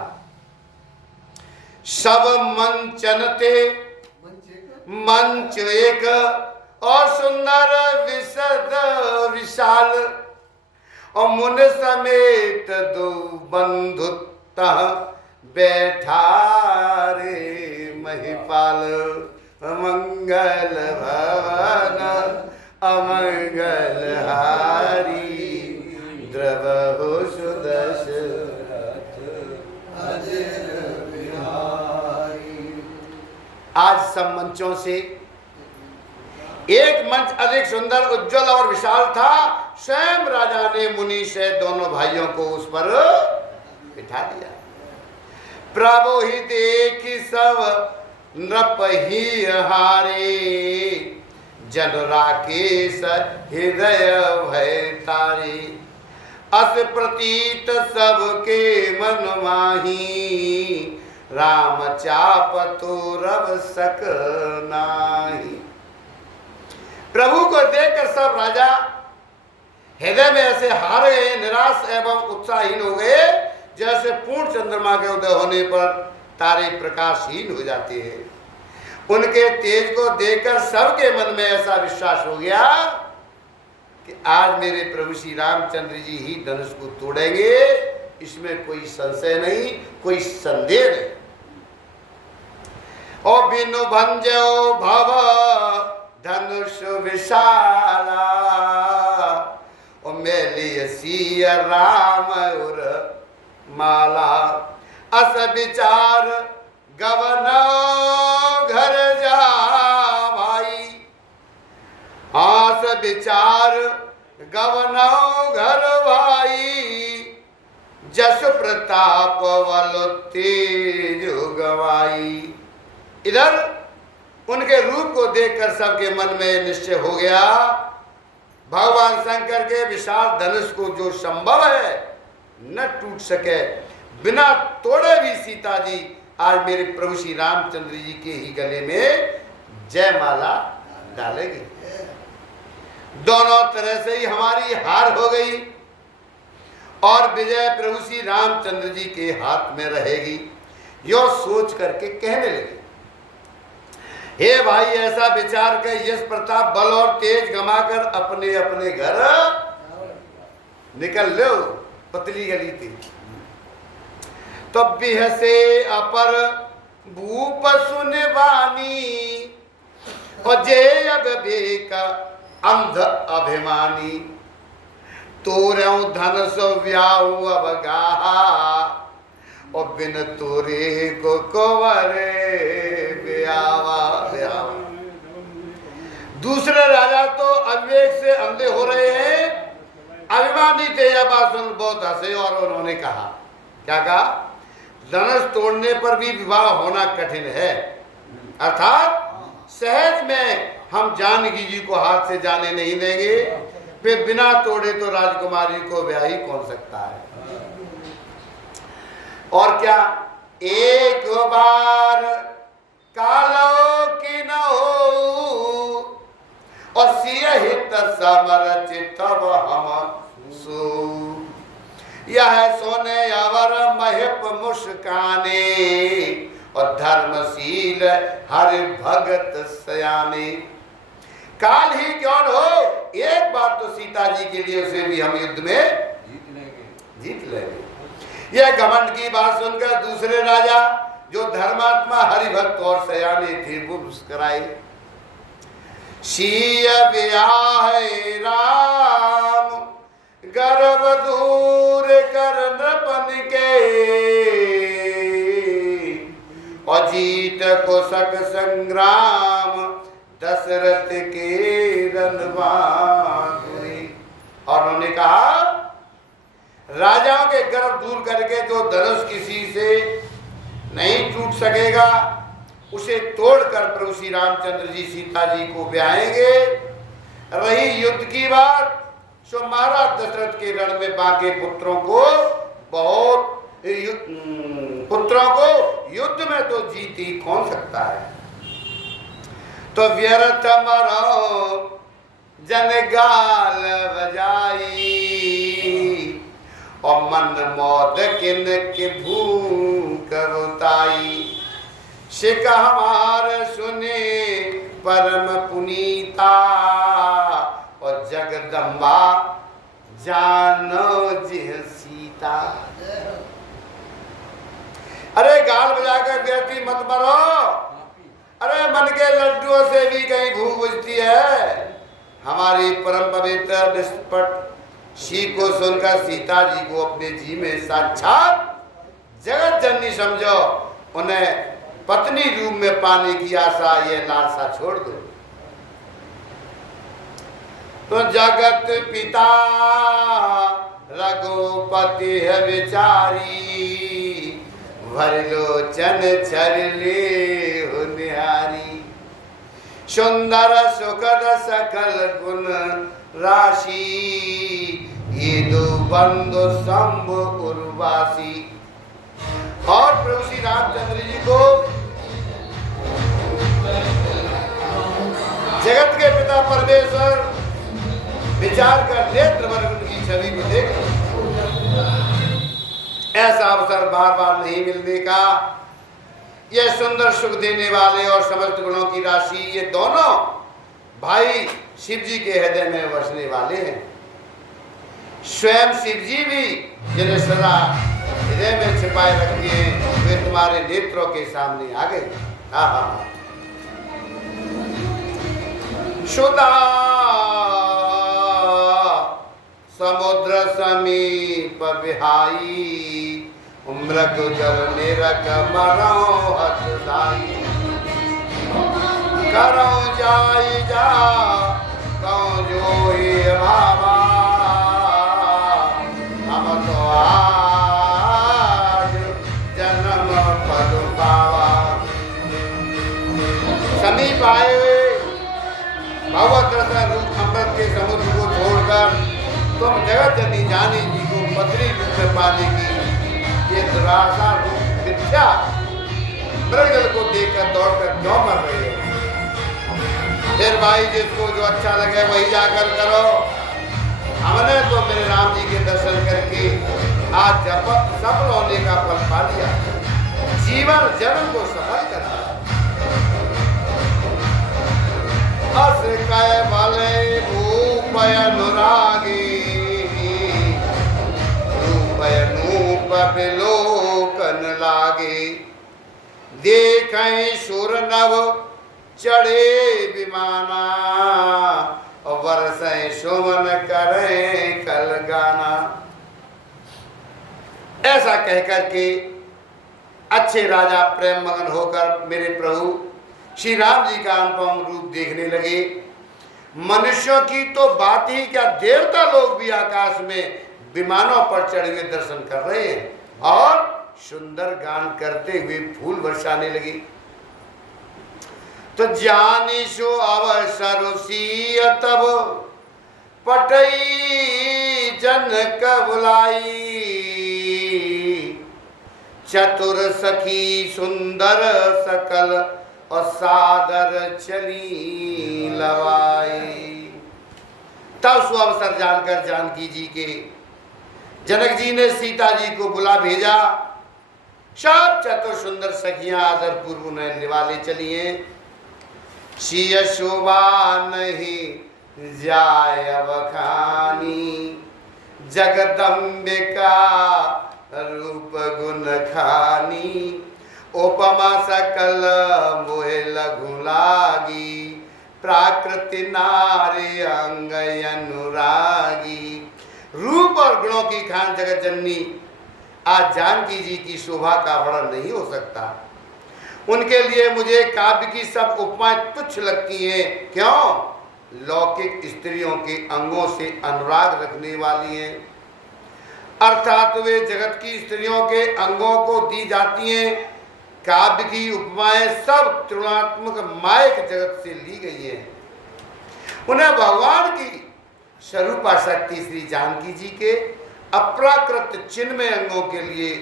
सब मंचनते मंच एक और सुंदर विशद विशाल और मुन समेत दो बंधुता बैठा रे महिपाल। मंगल भवन अमंगल हारी द्रवहु सुदशरथ अजर बिहारी। आज सब मंचों से एक मंच अधिक सुंदर, उज्जवल और विशाल था। स्वयं राजा ने मुनि से दोनों भाइयों को उस पर बिठा दिया। प्रभु ही देख सब नृप ही हारे जन राकेश हृदय भय तारे। अस प्रतीत सबके मन माही राम चाप तो रव सक नाही। प्रभु को देखकर सब राजा हृदय में ऐसे हार गए, निराश एवं उत्साहहीन हो गए जैसे पूर्ण चंद्रमा के उदय होने पर तारे प्रकाशहीन हो जाते हैं। उनके तेज को देखकर सबके मन में ऐसा विश्वास हो गया कि आज मेरे प्रभु श्री रामचंद्र जी ही धनुष को तोड़ेंगे, इसमें कोई संशय नहीं, कोई संदेह नहीं। और बिनु भंजो भव धनुष विशाला और मेली सिया राम उर माला। अस विचार गवन घर जा भाई। आस विचार गवन घर भाई जस प्रताप वल तेज गवाई। इधर उनके रूप को देखकर सबके मन में निश्चय हो गया, भगवान शंकर के विशाल धनुष को जो संभव है न टूट सके, बिना तोड़े भी सीता जी आज मेरे प्रभु श्री रामचंद्र जी के ही गले में जयमाला डालेगी। दोनों तरह से ही हमारी हार हो गई और विजय प्रभु श्री रामचंद्र जी के हाथ में रहेगी। यो सोच करके कहने लगे, हे भाई ऐसा विचार कर यश प्रताप बल और तेज गमाकर अपने अपने घर निकल लो। पतली गली थी। तब भी हसे अपर भूप सुनवानी और जे अब बेका अंध अभिमानी। तोरेऊ धन सो व्याहु अवगाहा और बिन तोरे को कोवरे ब्यावा ब्यावा। दूसरे राजा तो अविवेक से अंधे हो रहे हैं, अभिमानी थे। यह बात सुन बहुत हंसे और उन्होंने कहा, क्या कहा? धनुष तोड़ने पर भी विवाह होना कठिन है, अर्थात सहज में हम जानकी जी को हाथ से जाने नहीं देंगे, फिर बिना तोड़े तो राजकुमारी को ब्याह ही कौन सकता है। और क्या एक बार कालो की न हो और सियहित समरचित हम सो। यह सोने अवर महिप मुस्काने और धर्मशील हरि भगत सयाने। काल ही क्यों हो, एक बार तो सीता जी के लिए उसे भी हम युद्ध में जीत लेंगे। यह घमंड की बात सुनकर दूसरे राजा जो धर्मात्मा हरिभक्त और सयाने थे वो मुस्कुराए। सीय ब्याह राम गर्भ दूर कर नृपन के और जीत को सक संग्राम दशरथ के रणबांकुरे। और उन्होंने कहा, राजाओं के गर्भ दूर करके जो धनुष किसी से नहीं टूट सकेगा उसे तोड़कर प्रभु श्री रामचंद्र जी सीता जी को ब्याहेंगे। रही युद्ध की बात, सो महाराज दशरथ के रण में बाकी पुत्रों को युद्ध में तो जीत ही कौन सकता है। तो व्यर्थ मरो जन गाल बजाई और मन मौत किन के भूख बताई। शिक हमार सुने परम पुनीता और जगदम्बा जानो जिह सीता। अरे गाल बजाकर व्यर्थी मत मरो, अरे मन के लड्डुओं से भी कहीं भूख बुझती है। हमारी परम पवित्र निष्पट शी को सुनकर सीता जी को अपने जी में साक्षात जगत जननी समझो, उन्हें पत्नी रूप में पाने की आशा ये लालसा छोड़ दो। तो जगत पिता रघुपति है विचारी भरलोचन चरले हो निहारी। सुंदर सुखद सकल गुण राशि ये दो बंधु शंभु उर्वासी। और प्रभु श्री रामचंद्र जी को जगत के पिता परमेश्वर विचार कर नेत्र वर्ग उनकी छवि को देख, ऐसा अवसर बार बार नहीं मिलने का। ये सुंदर सुख देने वाले और समस्त गुणों की राशि ये दोनों भाई शिव जी के हृदय में बसने वाले हैं। स्वयं शिव जी भी जिन्हें सदा हृदय में छिपाए रखते हैं वे तुम्हारे नेत्रों के सामने आ गए। सुधा समुद्र समीप बिहाई मृग जल निरक मरो हतदाई। करो जाई जा कौ जो भावा हम तो आज जन्म पद पावा। समीप आए हुए भगवत दर्शन रूप अमृत के समुद्र को छोड़कर तुम जगत जननी जानी जी को पत्नी रूप में पाने की ये दुराशा रूप मिथ्या मृगजल को देखकर दौड़कर क्यों मर रहे हो। फिर भाई जिसको जो अच्छा लगे वही जाकर करो। हमने तो मेरे राम जी के दर्शन करके आज जब सफल होने का फल पा लिया, जीवन जन्म को सफल कर दिया। अस कह भले रूप अनुरागी रूप अनूप विलोकन लागे। देखें सुर नभ चढ़े विमाना और वर्षें सुमन करें कल गाना। ऐसा कहकर के अच्छे राजा प्रेम मगन होकर मेरे प्रभु श्री राम जी का अनुपम रूप देखने लगे। मनुष्यों की तो बात ही क्या, देवता लोग भी आकाश में विमानों पर चढ़े हुए दर्शन कर रहे हैं और सुंदर गान करते हुए फूल बरसाने लगे। तो जानी सो अवसर सीय तब पटई जन कबुलाई। चतुर सखी सुंदर सकल और सादर चली लवाई। तब सो अवसर जानकर जानकी जी के जनक जी ने सीता जी को बुला भेजा। सब चतुर सुंदर सखियां आदर पूर्व उन्हें निवाले चली हैं। सिय शोभा नहीं जाय बखानी जगदम्बिका रूप गुण खानी। उपमा सकल मोहे लघु लागी प्राकृति नारी अंग अनुरागी। रूप और गुणों की खान जगत जननी आज जानकी जी की शोभा का वर्णन नहीं हो सकता। उनके लिए मुझे काव्य की सब उपमाएं तुच्छ लगती हैं। क्यों? लौकिक स्त्रियों के अंगों से अनुराग रखने वाली हैं, अर्थात वे जगत की स्त्रियों के अंगों को दी जाती हैं। काव्य की उपमाएं सब तृणात्मक मायक जगत से ली गई हैं। उन्हें भगवान की स्वरूपा शक्ति श्री जानकी जी के अप्राकृत चिन्मय अंगों के लिए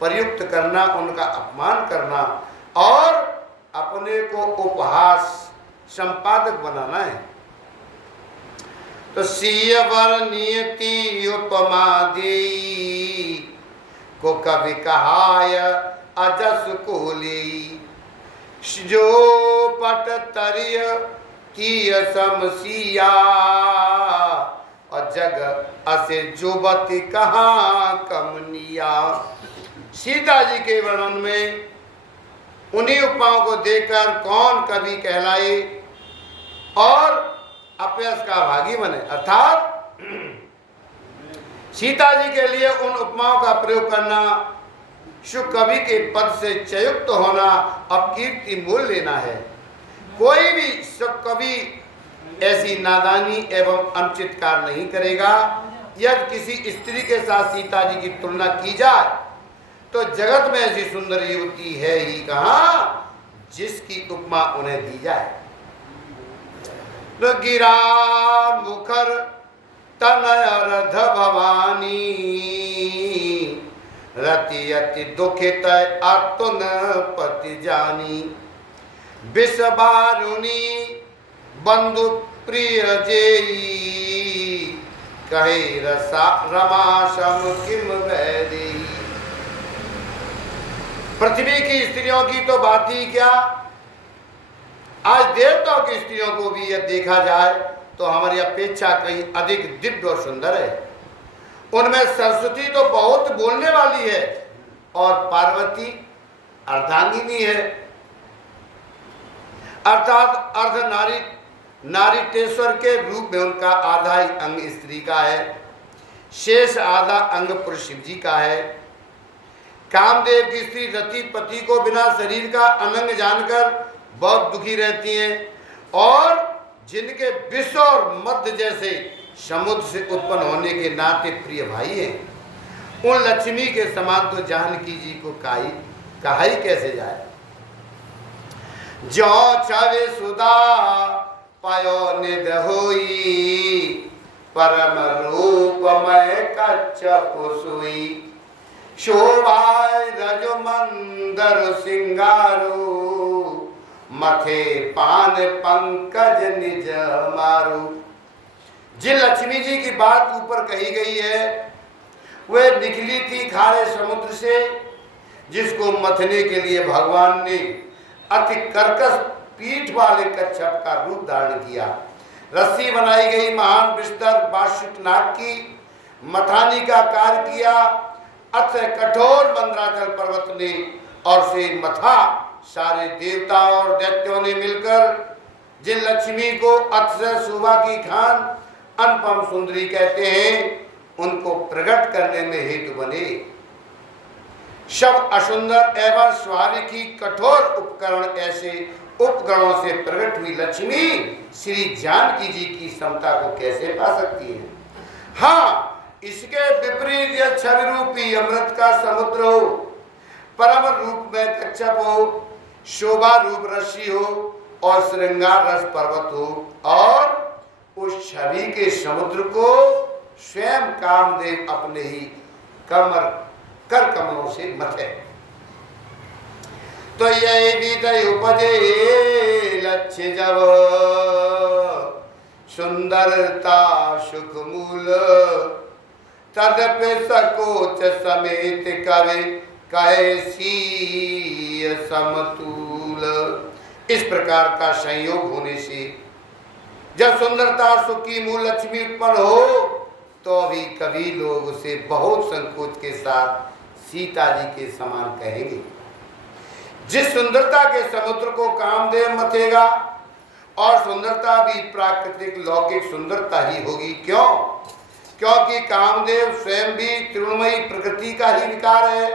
प्रयुक्त करना, उनका अपमान करना और अपने को उपहास संपादक बनाना है। तो सीय वर नियति उपमा देई को कवि कहाय अजस कोली जो पट तरिय तीय समसिया और जग असे जुबती कहाँ कमनिया। सीता जी के वर्णन में उन्हीं उपमाओं को देखकर कौन कवि कहलाए और अपयश का भागी बने। अर्थात सीता जी के लिए उन उपमाओं का प्रयोग करना, शुभ कवि के पद से चयुक्त होना, अपकीर्ति मोल लेना है। कोई भी शुभ कवि ऐसी नादानी एवं अनुचित कार्य नहीं करेगा। यदि किसी स्त्री के साथ सीता जी की तुलना की जाए तो जगत में ऐसी सुंदर युवती है ही कहाँ जिसकी उपमा उन्हें दी जाए। गिरा मुखर तनय रथ भवानी रति अति दुखित अतुन पति जानी विषबारुणी बंधु प्रिय जेई कहे रसा रमाशम किम वैदी। पृथ्वी की स्त्रियों की तो बात ही क्या, आज देवताओं की स्त्रियों को भी यदि देखा जाए तो हमारी अपेक्षा कहीं अधिक दिव्य और सुंदर है। उनमें सरस्वती तो बहुत बोलने वाली है और पार्वती अर्धांगिनी है, अर्थात अर्ध नारीटेश्वर के रूप में उनका आधा ही अंग स्त्री का है, शेष आधा अंग पुरुष शिव जी का है। कामदेव की स्त्री रति पति को बिना शरीर का अनंग जानकर बहुत दुखी रहती हैं और जिनके विश्व और मध्य जैसे समुद्र से उत्पन्न होने के नाते प्रिय भाई हैं, उन लक्ष्मी के समान तो जानकी जी को कहा ही कैसे जाए। जो छवे सुधा पायो निध होई परम रूपमय कच्छप सुई शोभाय रज मंदर सिंगारू मथे पान पंकज निज मारू। जिन लक्ष्मी जी की बात ऊपर कही गई है वे निकली थी खारे समुद्र से, जिसको मथने के लिए भगवान ने अति कर्कश पीठ वाले कच्छप का रूप धारण किया। रस्सी बनाई गई महान बिस्तर बाष्पिक नाग की मथानी का कार्य किया। अथ कठोर मंदराचल पर्वत ने और से मथा सारे देवताओं और दैत्यों ने मिलकर जिन लक्ष्मी को अक्षर शोभा की खान अनुपम सुंदरी कहते हैं उनको प्रकट करने में हेतु बने। सब असुंदर एवं स्वाभाविक कठोर उपकरण ऐसे उपकरणों से प्रकट हुई लक्ष्मी श्री जानकी जी की समता को कैसे पा सकती है। हाँ, इसके विपरीत यह छवि रूपी अमृत का समुद्र हो, परम रूप में कच्छप हो, शोभा रूप रस्सी हो और श्रृंगार रस पर्वत हो और उस छवि के समुद्र को स्वयं कामदेव अपने ही कर कमलों से मथे। तो यही विधि उपजे लक्ष्य जब सुंदरता सुख मूल तदपि सकोच समेत कवे कैसी समतूल। इस प्रकार का संयोग होने से जब सुंदरता सुख की मूल लक्ष्मी उत्पन्न हो तो भी कभी लोग उसे बहुत संकोच के साथ सीता जी के समान कहेंगे। जिस सुंदरता के समुद्र को कामदेव मथेगा और सुंदरता भी प्राकृतिक लौकिक सुंदरता ही होगी। क्यों? क्योंकि कामदेव स्वयं भी तृणमयी प्रकृति का ही विकार है।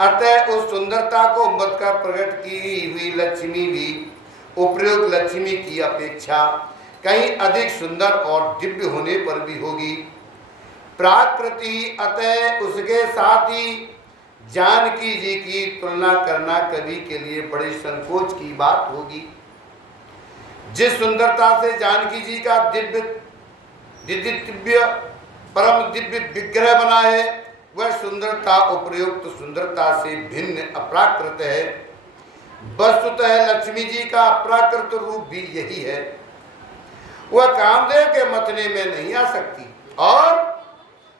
अतः उस सुंदरता को मत का प्रकट की हुई लक्ष्मी भी उपयुक्त लक्ष्मी की अपेक्षा कहीं अधिक सुंदर और दिव्य होने पर भी होगी। प्राकृति अतः उसके साथ ही जानकी जी की तुलना करना कवि के लिए बड़े संकोच की बात होगी। जिस सुंदरता से जानकी जी का दिव्य दिव्य परम दिव्य विग्रह बना है, वह सुंदरता उपयुक्त सुंदरता से भिन्न अप्राकृत है। वस्तुतः लक्ष्मी जी का अप्राकृत रूप भी यही है। वह कामदेव के मतने में नहीं आ सकती और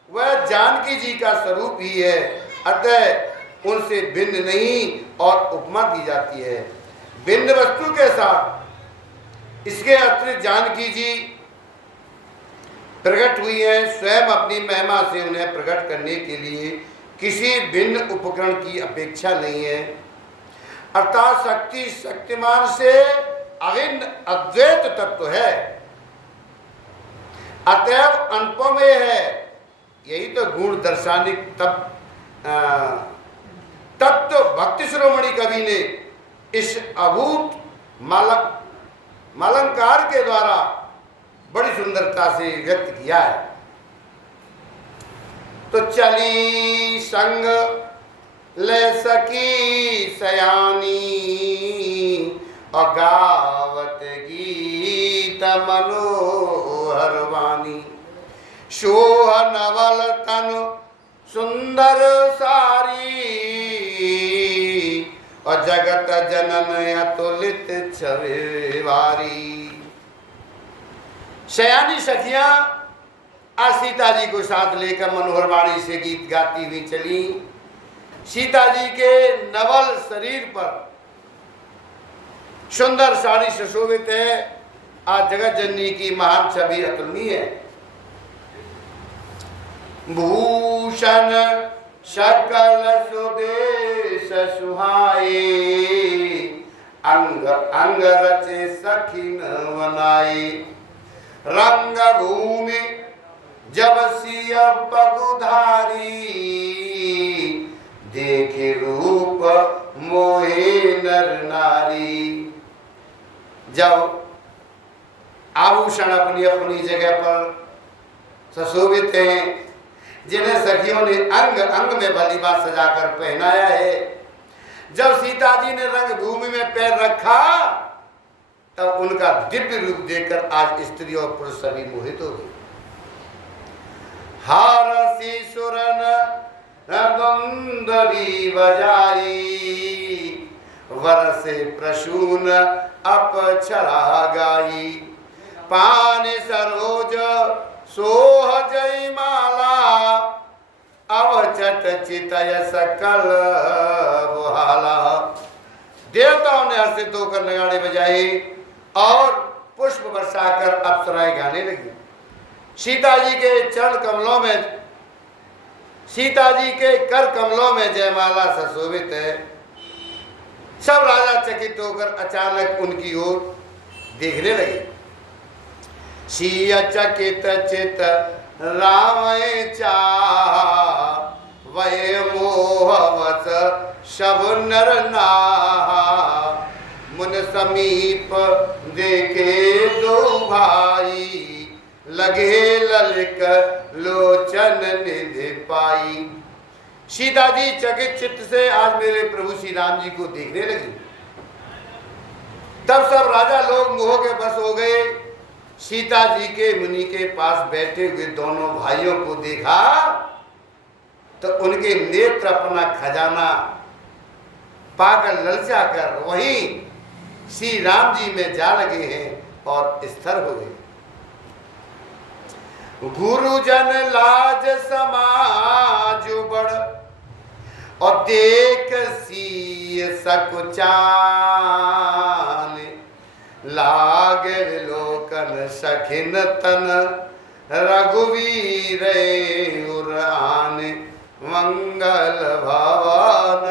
वह जानकी जी का स्वरूप ही है, अतः उनसे भिन्न नहीं और उपमा दी जाती है। भिन्न वस्तु के साथ इसके अतिरिक्त जानकी जी प्रकट हुई है। स्वयं अपनी महिमा से उन्हें प्रकट करने के लिए किसी भिन्न उपकरण की अपेक्षा नहीं है, अर्थात शक्ति शक्तिमान से अभिन्न अद्वैत तत्व है, अतएव अनुपमेय है। यही तो गुण दर्शानिक तत्व भक्ति शिरोमणि कवि ने इस अभूत मालंकार के द्वारा बड़ी सुंदरता से व्यक्त किया है। तो चली संग ले सकी सयानी और गावत गीत मनोहर वाणी, शोह नवल तन सुंदर सारी और जगत जनन अतुलित छविवारी। शयानी सखियां आज सीता जी को साथ लेकर मनोहर वाणी से गीत गाती हुई चली। सीता जी के नवल शरीर पर सुंदर साड़ी सुशोभित है। आज जगत जननी की महान छवि अतुलनीय है। भूषण सकल सुदेश सुहाए, अंग अंग रचे सखिन बनाए, रंग भूमि जब सिय पगुधारी, देखे रूप मोहे नर नारी। जब आभूषण अपनी अपनी जगह पर सुशोभित हैं, जिन्हें सखियों ने अंग अंग में भली बात सजाकर पहनाया है, जब सीता जी ने रंग भूमि में पैर रखा तब उनका दिव्य रूप देखकर आज स्त्री और पुरुष सभी मोहित हो गए। हारसी सुरन रंदरी बजाई, वरसे प्रसून अपचरा गाई, पान सरोज सोह जय माला, अवचट चितय सकल बुहाला। देवताओं ने हर्षित होकर नगाड़े बजाए और पुष्प बरसाकर अप्सराएं गाने लगी। सीता जी के चरण कमलों में, सीता जी के कर कमलों में जयमाला सुशोभित है। सब राजा चकित होकर अचानक उनकी ओर देखने लगे। सिय चकित चित रामय चाहा, वै मोहवश सब नर नाहा, मुन समीप देखे दो भाई, लगे ललिक लोचन निधि पाई। सीता जी चकित चित्त से आज मेरे प्रभु श्री राम जी को देखने लगी। तब सब राजा लोग मोह के बस हो गए। सीता जी के मुनि के पास बैठे हुए दोनों भाइयों को देखा तो उनके नेत्र अपना खजाना पाकर ललचा कर वहीं श्री राम जी में जा लगे हैं और स्थिर हो गए। गुरुजन लाज समाज बड़ और देख सी सकुचान, लाग विलोकन सखिन तन रघुवीर उरान, मंगल भवन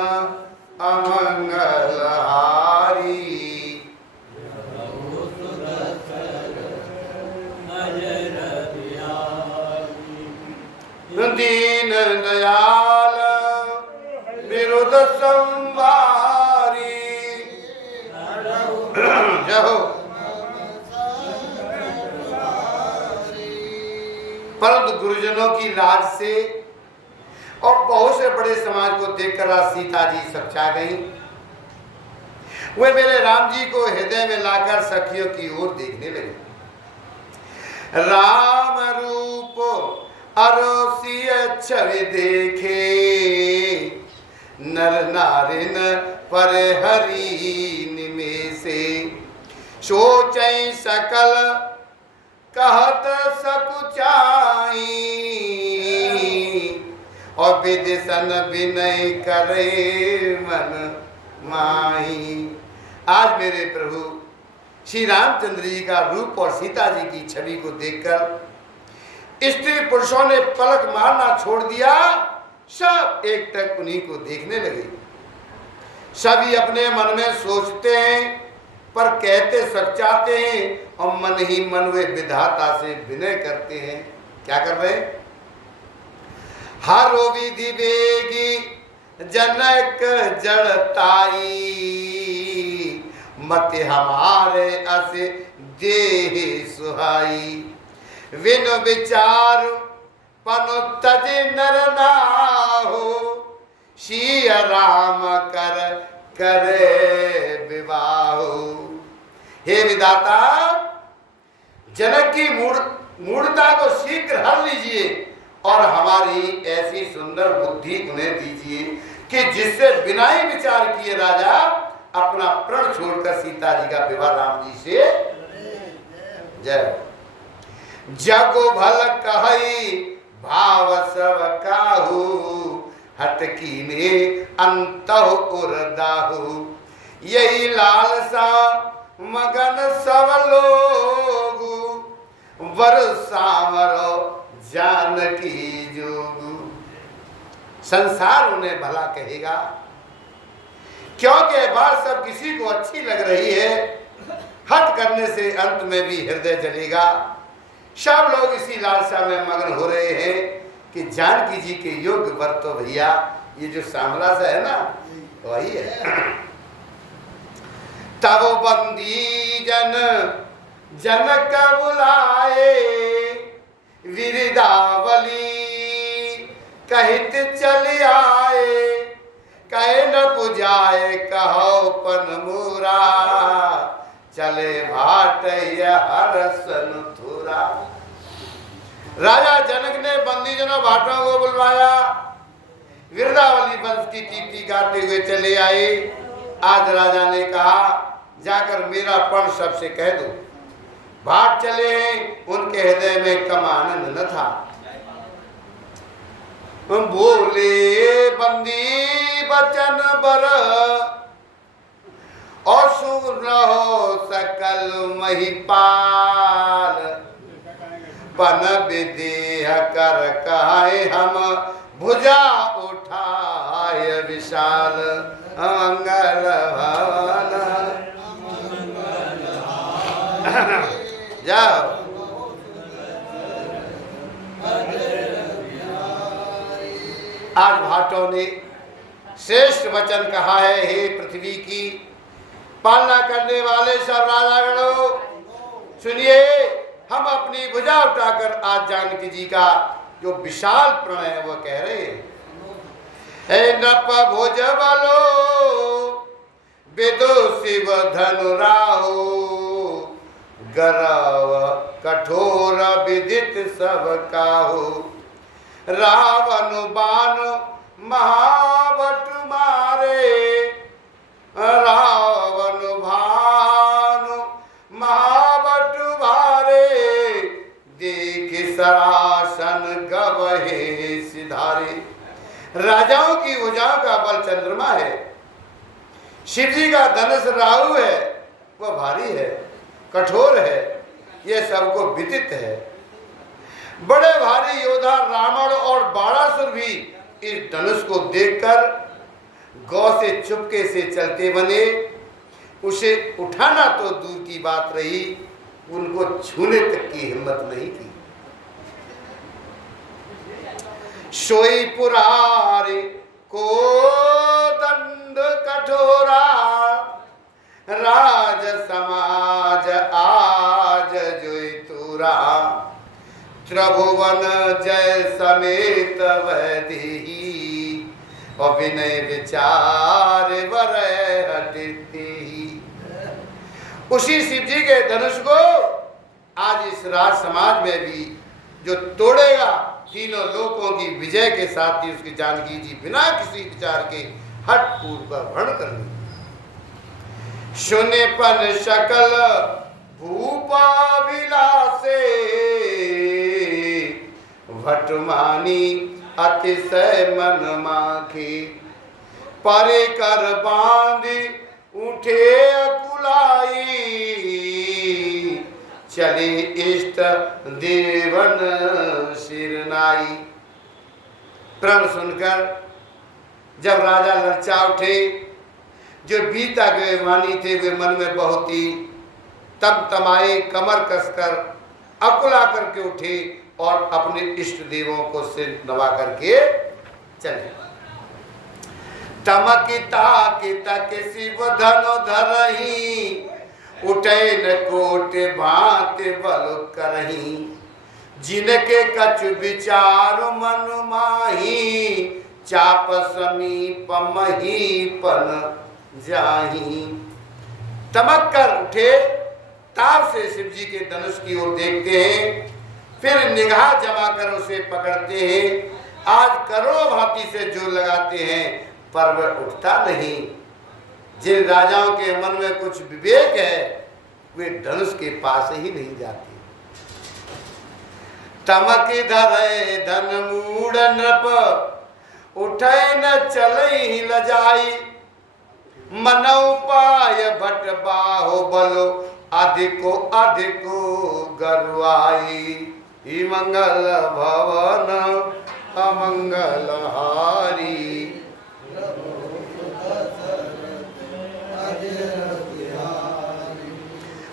अमंगल हारी। दीन दयाल विरुद्ध संवारी, जहो। परंतु गुरुजनों की लाज से और बहुत से बड़े समाज को देखकर आज सीता जी सचा गई। वे मेरे राम जी को हृदय में लाकर सखियों की ओर देखने लगे। राम रूप अरोसिय छवि देखे नर नारिन पर हरि निमेषे सोचै सकल कहत सकुचाई और विदिशन विनय करे मन माही। आज मेरे प्रभु श्री रामचंद्र जी का रूप और सीता जी की छवि को देखकर स्त्री पुरुषों ने पलक मारना छोड़ दिया, सब एक टक उन्हीं को देखने लगे। सभी अपने मन में सोचते हैं पर कहते सच्चाते हैं और मन ही मन वे विधाता से विनय करते हैं। क्या कर रहे हैं? हरो विधि वेगी जनक जड़ताई मत हमारे अस देहि सुहाई विन विचार पनु तज नर नाहो श्री राम कर करे विवाहो। हे विधाता, जनक की मूढ़ता को शीघ्र हर लीजिए और हमारी ऐसी सुंदर बुद्धि उन्हें दीजिए कि जिससे बिना ही विचार किए राजा अपना प्रण छोड़कर सीता जी का विवाह राम जी से जय। जगो भल कहई भाव सब काहू हटकी ने अंतः उरदाहू यही लालसा मगन सब लोग वर सावरो जानकी जोगू। संसार उन्हें भला कहेगा क्योंकि बात सब किसी को अच्छी लग रही है, हट करने से अंत में भी हृदय जलेगा। सब लोग इसी लालसा में मगन हो रहे हैं कि जानकी जी के योग्य वर तो भैया ये जो सांवला सा है ना वही है। तब बंदी जनक बुलाए विरदावली कहित चल आए कहे न पुजाए कहो पन मुरा चले भाट हरसन थुरा। राजा जनक ने बंदीजनों भाटों को बुलवाया, विरदावली वंश की कीर्ति गाते हुए चले आए। आज राजा ने कहा जाकर मेरा पण सबसे कह दो। भाट चले हैं, उनके हृदय में कम आनंद न था। बोले बंदी बचन बर और सुन हो सकल महिपाल पन विदेह कर कहे हम भुजा उठाए विशाल मंगल भवन। जाओ आज भाटों ने श्रेष्ठ वचन कहा है। हे पृथ्वी की पालना करने वाले सब राजागणों सुनिए, हम अपनी भुजा उठाकर आज जानकी जी का जो विशाल प्रण है वह कह रहे हैं। हे नप भुज बलो विदु शिव धनु राहो गरव कठोर विदित सब काहो रावण बाण महावट मारे रावण भानु महावट भारे देख सरासन गवहे सिधारे। राजाओं की भुजाओं का बल चंद्रमा है, शिव जी का धनुष राहु है, वह भारी है, कठोर है, यह सबको विदित है। बड़े भारी योद्धा रावण और बाणासुर भी इस धनुष को देखकर गौ से चुपके से चलते बने। उसे उठाना तो दूर की बात रही, उनको छूने तक की हिम्मत नहीं थी। सोई पुरारी को दंड कठोरा राज समाज आज जोई तुरा त्रिभुवन जय समेत वैदेही और विनय विचार वरय हटती। उसी शिव जी के धनुष को आज इस राज समाज में भी जो तोड़ेगा तीनों लोकों की विजय के साथ ही उसकी जानकी जी बिना किसी विचार के हट पूर्व का वर्ण कर ली। सुनेपन सकल भूपा विलासे भटमानी अतिशय मन माखे परे कर बांधी उठे अकुलाई चले इष्ट देवन सिरनाई। प्रण सुनकर जब राजा ललचा उठे, जो बीता गए वाणी थे वे मन में बहुत ही तम तमाए, कमर कसकर अकुला करके उठे और अपने इष्ट देवों को सिर नवा करके चले। तमकिता किता के शिव धनो धरही उठे न कोट भांत बल करही जिनके कछ विचार मन माही चाप समीप महीपन जाही। तमक कर उठे, तार से शिव जी के धनुष की ओर देखते हैं, फिर निगाह जमा कर उसे पकड़ते हैं। आज करोड़ों भांति से जोर लगाते हैं पर वह उठता नहीं। जिन राजाओं के मन में कुछ विवेक है वे धनुष के पास ही नहीं जाते। तमक धरे धन मूड नृप उठे न चलई लजाई मनौ पाय भट बाहो बलो अधिको अधिको गरुआई। ही मंगल भवन अमंगल हारी।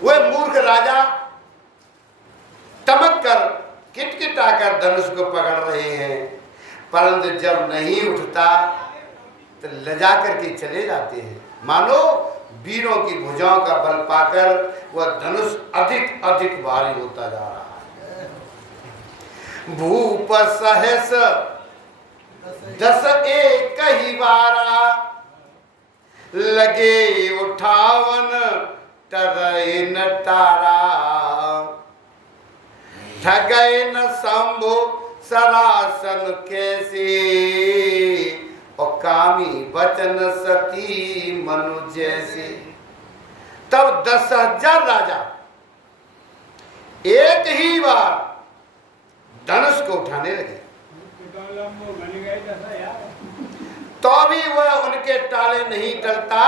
वह मूर्ख राजा तमक कर किटकिटा कर धनुष को पकड़ रहे हैं, परंतु जब नहीं उठता तो लजा करके चले जाते हैं। मानो वीरों की भुजाओं का बल पाकर वह धनुष अधिक अधिक भारी होता जा रहा है। भूप सहस दस एक ही बारा लगे उठावन तरय न तारा ठगय न शंभु सरासन कैसे और कामी वचन सती मनु जैसे। तब 10,000 राजा एक ही बार धनुष को उठाने लगे, तो भी वह उनके टाले नहीं टलता।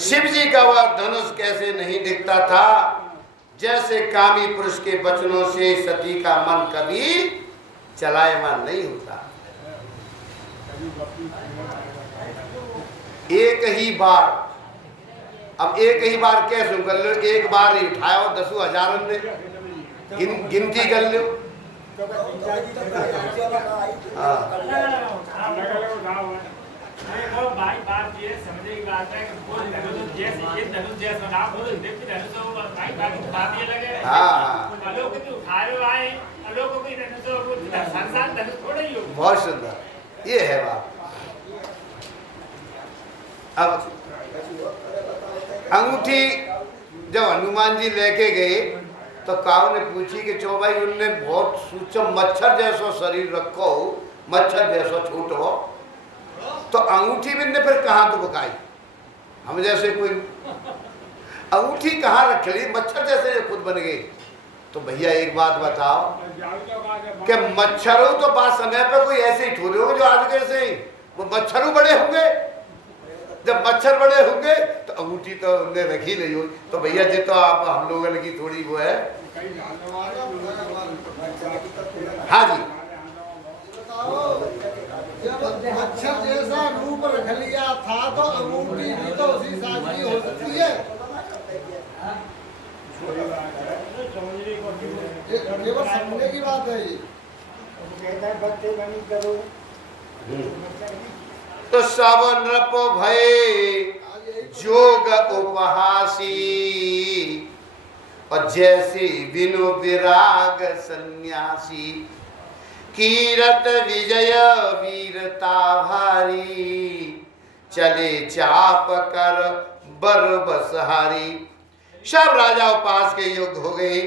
शिव जी का वह धनुष कैसे नहीं दिखता था, जैसे कामी पुरुष के वचनों से सती का मन कभी चलायमान नहीं होता। एक ही बार, अब एक ही बार कैसे कर लो, एक बार ही उठाओ 10,000 ने गिनती कर लो। भाई बात ये समझने की बात है कि वो धनुष जैसे ये धनुष जैसा ना हो तो देखते धनुष तो भाई बात ये लगे। हाँ लोग तो उठाए आए, लोगों की धनुष को संसार धनुष थोड़ा ही हो। बहुत सुंदर ये है बात। अब अंगूठी जब हनुमान जी लेके गए तो काव ने पूछी कि चो भाई उनने बहुत सूक्ष्म मच्छर जैसा शरीर रखो, मच्छर जैसा छोटो, तो अंगूठी भी ने फिर कहाँ तो बकाई। हम जैसे कोई अंगूठी कहाँ रख ली, मच्छर जैसे जो खुद बन गए। तो भैया एक बात बताओ कि मच्छरों तो बात समय पे कोई ऐसे ही थोड़े होंगे जो आज कैसे ही, वो मच्छरों बड़े होंगे। जब मच्छर बड़े होंगे तो अंगूठी तो उनने रखी नहीं होगी। तो भैया जी तो आप हम लोगों की थोड़ी वो है। हाँ जी, जब मच्छर जैसा रूप रख लिया था तो अंगूठी भी तो उसी साइज की हो सकती है। केवल समझने की बात है ये। तो सब नृप भय जोग उपहासी और जैसे बिनु विराग सन्यासी कीरत विजय वीरता भारी चले चाप कर बर बसहारी। सब राजा उपास के योग्य हो गए।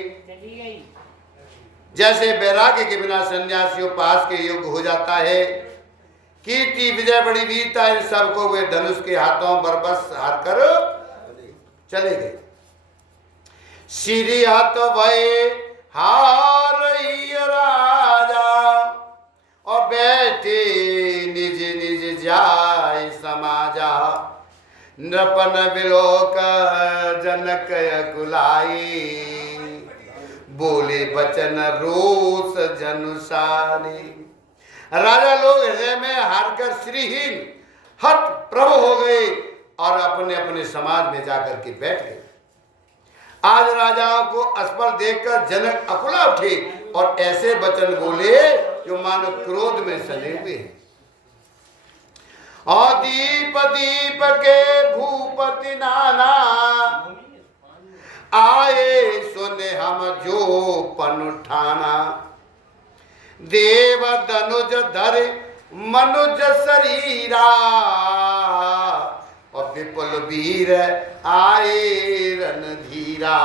जैसे वैराग्य के बिना सन्यासी उपहास के योग्य हो जाता है। कीर्ति विजय बड़ी वीरता इन सबको वे धनुष के हाथों बरबस हार कर चले गए। श्री हत भय हार राजा और बैठे निज निज जाय समाजा। नृपन विलोक जनक कुलाई बोले बचन रोष जनुसारी। राजा लोग हृदय में हारकर श्रीहीन हत प्रभु हो गए और अपने अपने समाज में जाकर के बैठ गए। आज राजाओं को असफल देखकर जनक अकुला उठे और ऐसे वचन बोले जो मानो क्रोध में सने हुए हैं। और दीप दीप के भूपति नाना आए सुने हम जो पन उठाना। देव धनुज धर मनुज शरीरा और विपुल वीर आए रणधीरा।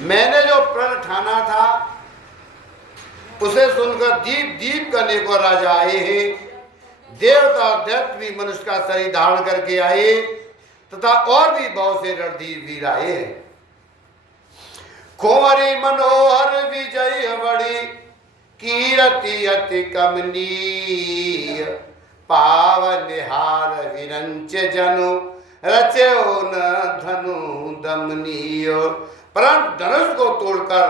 मैंने जो प्रण ठाना था उसे सुनकर दीप दीप करने को राजा आए हैं। देवता और दैत्य भी मनुष्य का शरीर धारण करके आए तथा और भी बहुत से रणधीर वीर आए हैं। कुंवरी मनोहर विजय बड़ी कीर्ति अति कमनीय। पावन हार विरंच जनु रचो न धनु दमनीय। परंतु धनुष को तोड़कर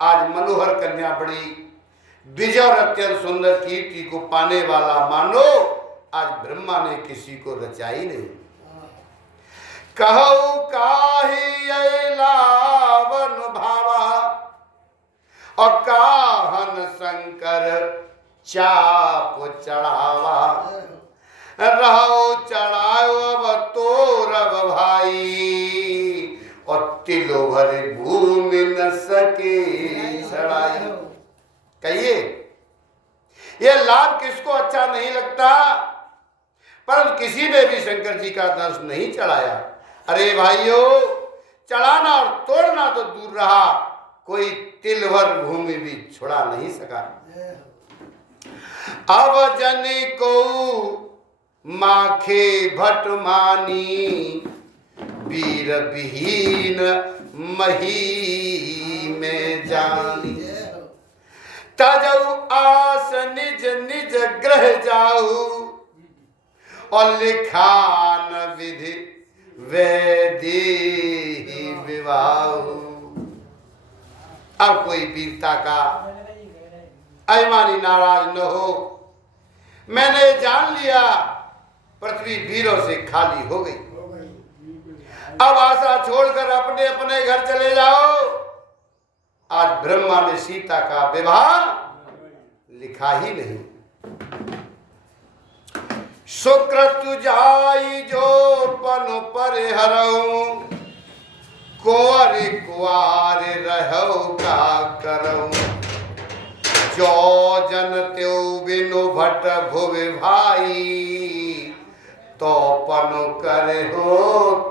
आज मनोहर कन्या बड़ी विजय और अत्यंत सुंदर कीर्ति को पाने वाला मानो आज ब्रह्मा ने किसी को रचाई नहीं। कहु काहि लावन भावा और काहन शंकर चाप चढ़ावा। रहो चढ़ाओ अब तोरब भाई और तिलो भर भूमि न सके चढ़ाई। कहिए ये लाभ किसको अच्छा नहीं लगता, परंतु किसी ने भी शंकर जी का दर्श नहीं चढ़ाया। अरे भाइयों, चढ़ाना और तोड़ना तो दूर रहा, कोई तिल भर भूमि भी छुड़ा नहीं सका। अब जने को माखे भट मानी वीर विहीन मही में जानी। तजऊ आस निज निज ग्रह जाऊ और लिखान विधि वैदे विवाह। अब कोई वीरता का अभिमानी नाराज न हो। मैंने जान लिया पृथ्वी वीरों से खाली हो गई। अब आशा छोड़कर अपने अपने घर चले जाओ। आज ब्रह्मा ने सीता का विवाह लिखा ही नहीं। सुकृत जाई जो पन पर हरऊ कुंवर कुआर रहो का करऊ। जो जन त्यो बिनु भट भुवि भाई तो पन करे हो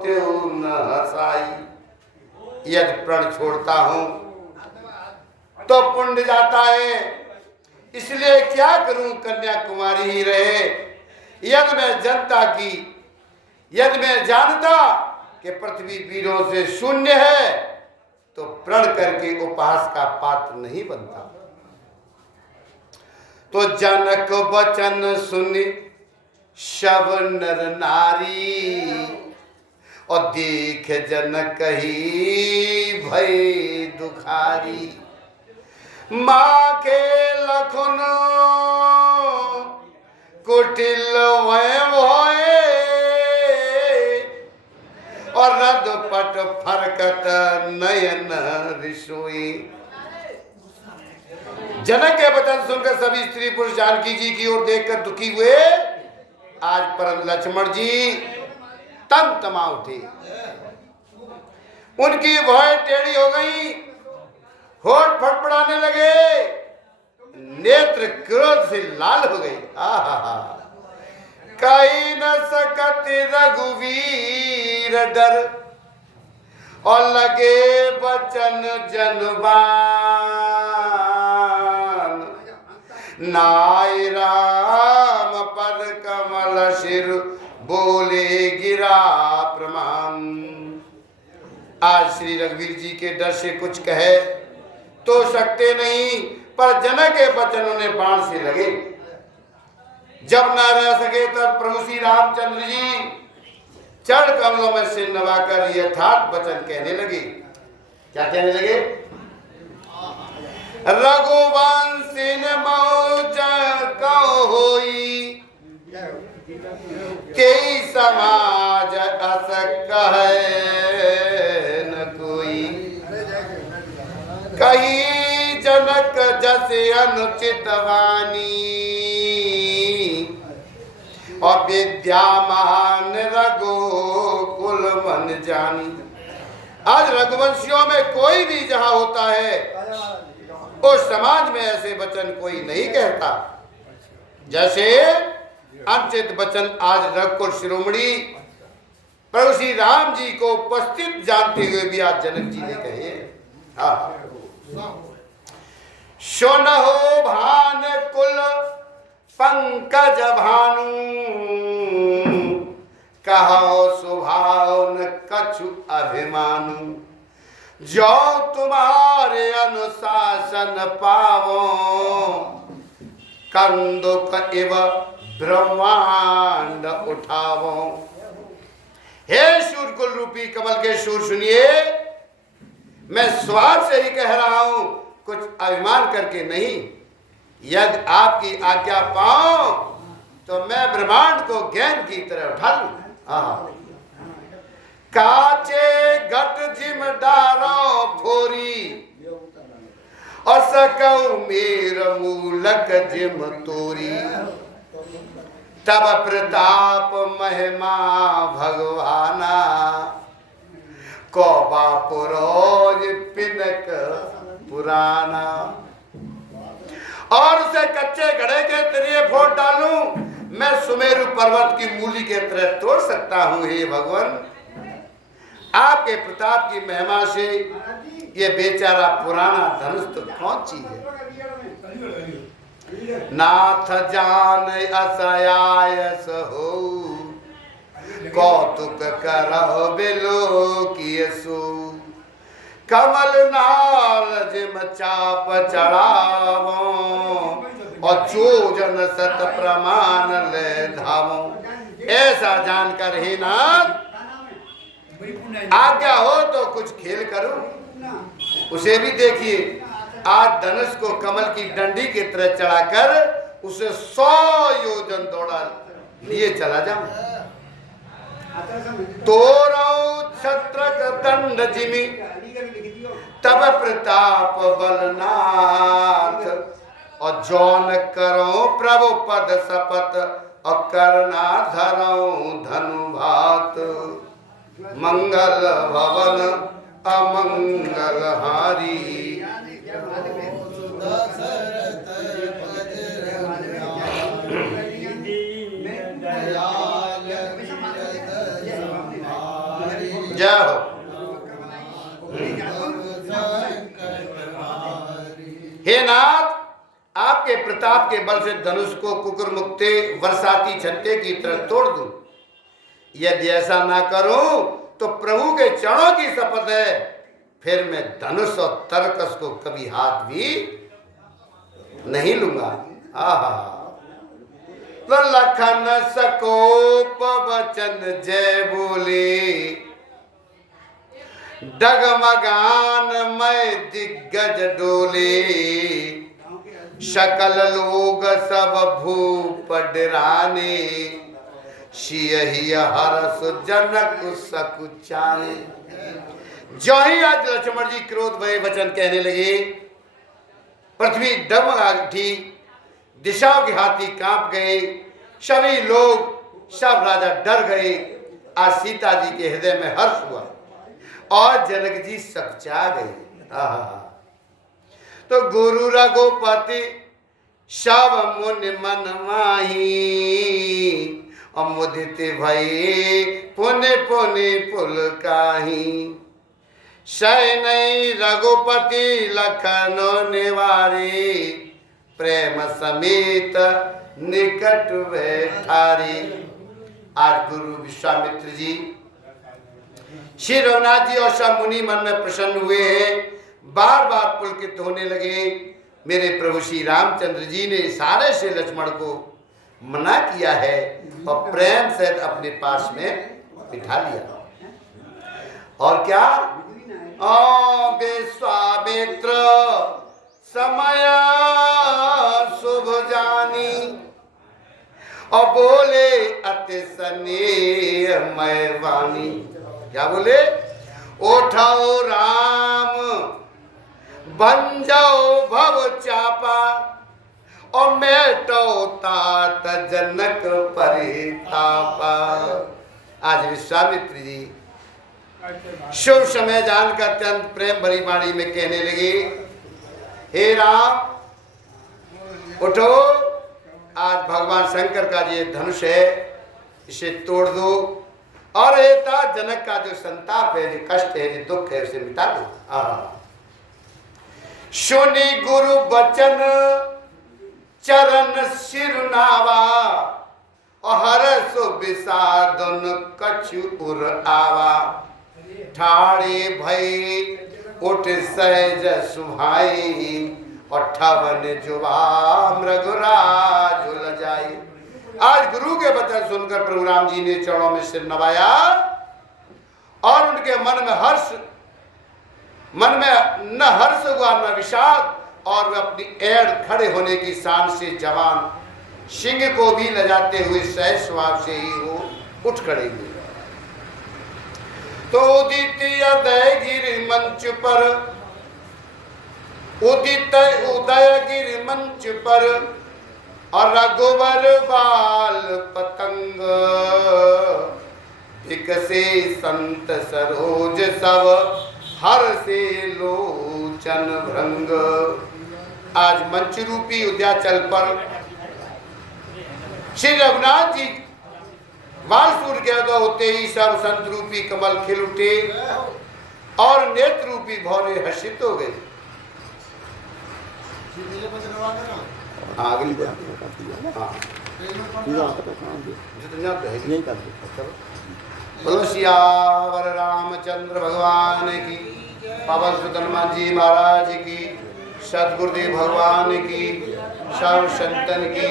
त्यो न हसाई। यदि प्रण छोड़ता हूं तो पुण्य जाता है, इसलिए क्या करूं कन्याकुमारी ही रहे। यदि मैं जानता कि पृथ्वी वीरों से शून्य है तो प्रण करके उपहास का पात्र नहीं बनता। तो जनक वचन सुनि शव नर नारी और देख जनक ही भय दुखारी। माँ के लखन कुटिल भय और रद पट फरकत नयन रिसोई। जनक के वचन सुनकर सभी स्त्री पुरुष जानकी जी की ओर देखकर दुखी हुए। आज परम लक्ष्मण जी तमा उठे। उनकी भौहें टेढ़ी हो गई, होठ फड़फड़ाने लगे, नेत्र क्रोध से लाल हो गई। आहा, कहीं न सकत रघुवीर डर और लगे बचन जनबान, नाय राम पद कमल सिर बोले गिरा प्रमाण। आज श्री रघुवीर जी के डर से कुछ कहे तो सकते नहीं, पर जनक के वचन उन्हें बाण से लगे। जब न रह सके तब प्रभु श्री रामचंद्र जी चरण कमलों में सिर नवाकर यथार्थ वचन कहने लगे। क्या कहने लगे? रघुवंशीन मौज होई, के समाज अस कहे न कोई। कहीं जनक जसे अनुचित वाणी, और विद्यामान रघुकुल मन जानी। आज रघुवंशियों में कोई भी जहां होता है उस समाज में ऐसे वचन कोई नहीं कहता। जैसे अनुचित वचन आज रघुकुल शिरोमणि प्रभु श्री राम जी को उपस्थित जानते हुए भी आज जनक जी ने कहे। सुनहो भान कुल पंकज भानु, कहो स्वभाव न कछु अभिमानु। जो तुम्हारे अनुशासन पावो, कंदुक इव ब्रह्मांड उठावो। हे शूरकुल रूपी कमल के शूर सुनिए, मैं स्वार्थ से ही कह रहा हूं, कुछ अभिमान करके नहीं। यदि आपकी आज्ञा पाऊं तो मैं ब्रह्मांड को ज्ञान की तरह उठा लूं। काचे घट जिम डारो फोरी, और सकऊ मेर मूलक जिम तोरी। तब प्रताप महिमा भगवाना, कौबा पुरोज पिनक पुराना। और उसे कच्चे घड़े के तरिए फोड़ डालूं, मैं सुमेरु पर्वत की मूली के तरह तोड़ सकता हूं। हे भगवान, आपके प्रताप की महिमा से ये बेचारा पुराना धनुष तो कौन चीज है। नाथ जान असयायस हो, कौतुक करहो बिलो कियसु। कमल नाल जिम चाप चढ़ावो, और चोजन सत प्रमाण ले धावो। ऐसा जानकर ही नाथ आज्ञा हो तो कुछ खेल करो। उसे भी देखिए, आज धनुष को कमल की डंडी की तरह चढ़ाकर उसे 100 योजन दौड़ा लिए चला जाऊं। तोरो छत्रक दंड जिमी, तब प्रताप बलनाथ। और जौन करो प्रभु पद शपथ, और करना धरो धनुभात। मंगल भवन अमंगल हारी, जय हो। हे नाथ, आपके प्रताप के बल से धनुष को कुकुर मुक्ते बरसाती छत्ते की तरह तोड़ दूं। यदि ऐसा ना करूं तो प्रभु के चरणों की शपथ है, फिर मैं धनुष और तरकस को कभी हाथ भी नहीं लूंगा। आहा, तो लखन सकोप वचन जय बोले, डगमगान मैं दिग्गज डोले। सकल लोग सब भूप डराने, सियहि हरस जनक सकुचाने। जो ही आज लक्ष्मण जी क्रोध भय वचन कहने लगे, पृथ्वी डगमगा उठी, दिशाओं के हाथी कांप गए, सभी लोग सब राजा डर गए। आज सीता जी के हृदय में हर्ष हुआ और जनक जी सकचा गए। तो गुरु रघुपति सब मुनि मन माही, मुदित भई पुनि पुनि पुल काही। सैनई रघुपति लखन निवारी, प्रेम समेत निकट बैठारी। आज गुरु विश्वामित्र जी, श्री रघुनाथ जी और सब मुनि मन में प्रसन्न हुए हैं, बार बार पुलकित होने लगे। मेरे प्रभु श्री रामचंद्र जी ने इशारे से लक्ष्मण को मना किया है और प्रेम से अपने पास में बिठा लिया। और क्या, विश्वामित्र समय शुभ जानी, और बोले अति स्नेह मय वाणी। क्या बोले, उठाओ राम बन जाओ भव चापा, और मेटो तात जनक परितापा। आज विश्वामित्र जी शुभ समय जानकर अत्यंत प्रेम भरी वाणी में कहने लगे, हे राम उठो, आज भगवान शंकर का ये धनुष है, इसे तोड़ दो, और एता जनक का जो संताप है, जो कष्ट है, जो दुख है, उसे मिटा दो। सुनी गुरु बचन चरण सिरनावा, और हर्ष विषादन कछु उर आवा। ठाड़े भई उठ सहज सुहाई, और ठवन जुबा मृगुराज झुल जाई। आज गुरु के वचन सुनकर प्रभु राम जी ने चरणों में सिर नवाया, और उनके मन में न हर्ष हुआ न विषाद, और वे अपनी एड़ खड़े होने की शान से जवान सिंह को भी न जाते हुए सहज स्वभाव से ही वो उठ खड़े हुए। तो उदित उदयगिरि मंच पर, उदित उदयगिरि मंच पर, और रघुवर बाल पतंग, विकसे संत सरोज सब, हर से लोचन भृंग। आज मंच रूपी उद्याचल पर श्री रघुनाथ जी बालसूर के अदा होते ही सब संत रूपी कमल खिल उठे, और नेत्र रूपी भौरे हर्षित हो गए। बोलो सियावर रामचंद्र भगवान की, पवन सुत हनुमान जी महाराज की, सदगुरुदेव भगवान की, सब संतन की,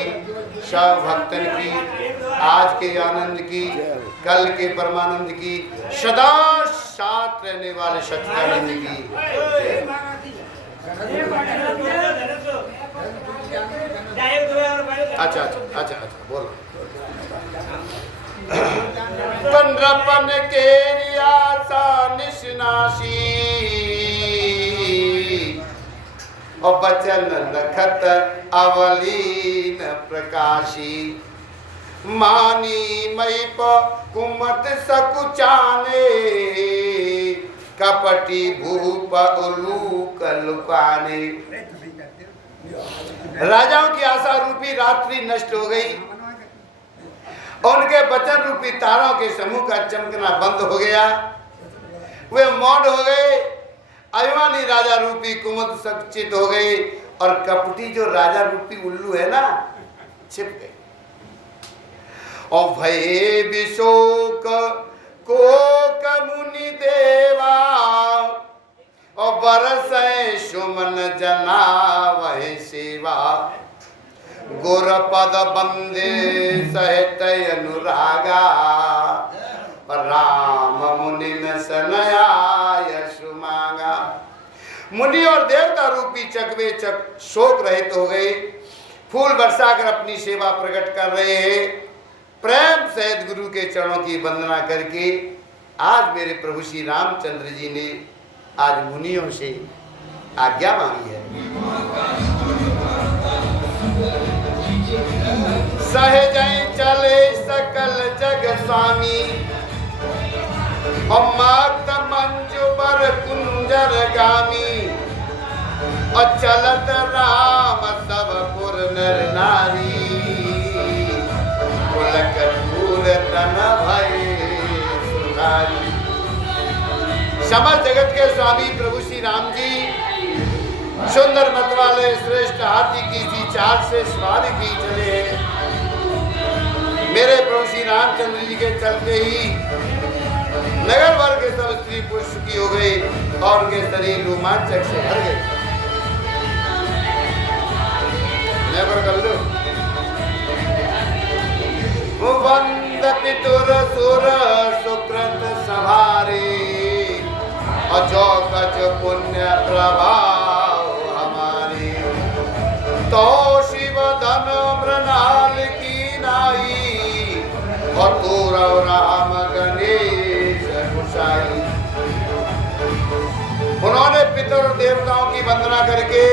सब भक्तन की, आज के आनंद की, कल के परमानंद की, सदा साथ रहने वाले सच्चिदानंद की। अच्छा अच्छा अच्छा अच्छा बोलो। पंद्रपन के आशा निशनाशी, और बचन नखत अवलीन प्रकाशी। मानी मई कुमत सकुचाने, कपटी भूप उलूक लुकाने। राजाओं की आशा रूपी रात्रि नष्ट हो गई, उनके वचन रूपी तारों के समूह का चमकना बंद हो गया, वे मौन हो गए। अभिमानी राजा रूपी कुमुद संचित हो गए, और कपटी जो राजा रूपी उल्लू है ना, छिप गए। और भये विशोक को कमुनि देवा, और बरसै सुमन जना वह सेवा। गुरपद बंदे सहित अनुरागा, राम मुनि न सनया सुमांगा। मुनि और देवता रूपी चकवे चक शोक रहित हो गए, फूल बरसाकर अपनी सेवा प्रकट कर रहे हैं। प्रेम सहित गुरु के चरणों की वंदना करके आज मेरे प्रभु श्री रामचंद्र जी ने आज मुनियों से आज्ञा मांगी है। सहजय चले सकल जग स्वामी, और मात मंजु बर कुंजर गामी। और चलत राम सब पुर नर नारी, पुलक पूर तन भय सुधारी। समस्त जगत के स्वामी प्रभु श्री राम जी सुंदर मत वाले श्रेष्ठ हाथी की सी चाल से सवारी की चले हैं। मेरे प्रभु श्री रामचंद्र जी के चलते ही नगर भर के सब स्त्री पुरुष सुखी हो गए और उनके शरीर रोमांचक से भर गए। नेवर कर लो। वंद पितुर सुर सुकृत सभारे अजो कच पुण्य प्रभाव हमारे तो शिव धन मृणाल की नाई और तोरव राम गणेश कुशाई। उन्होंने पितर देवताओं की वंदना करके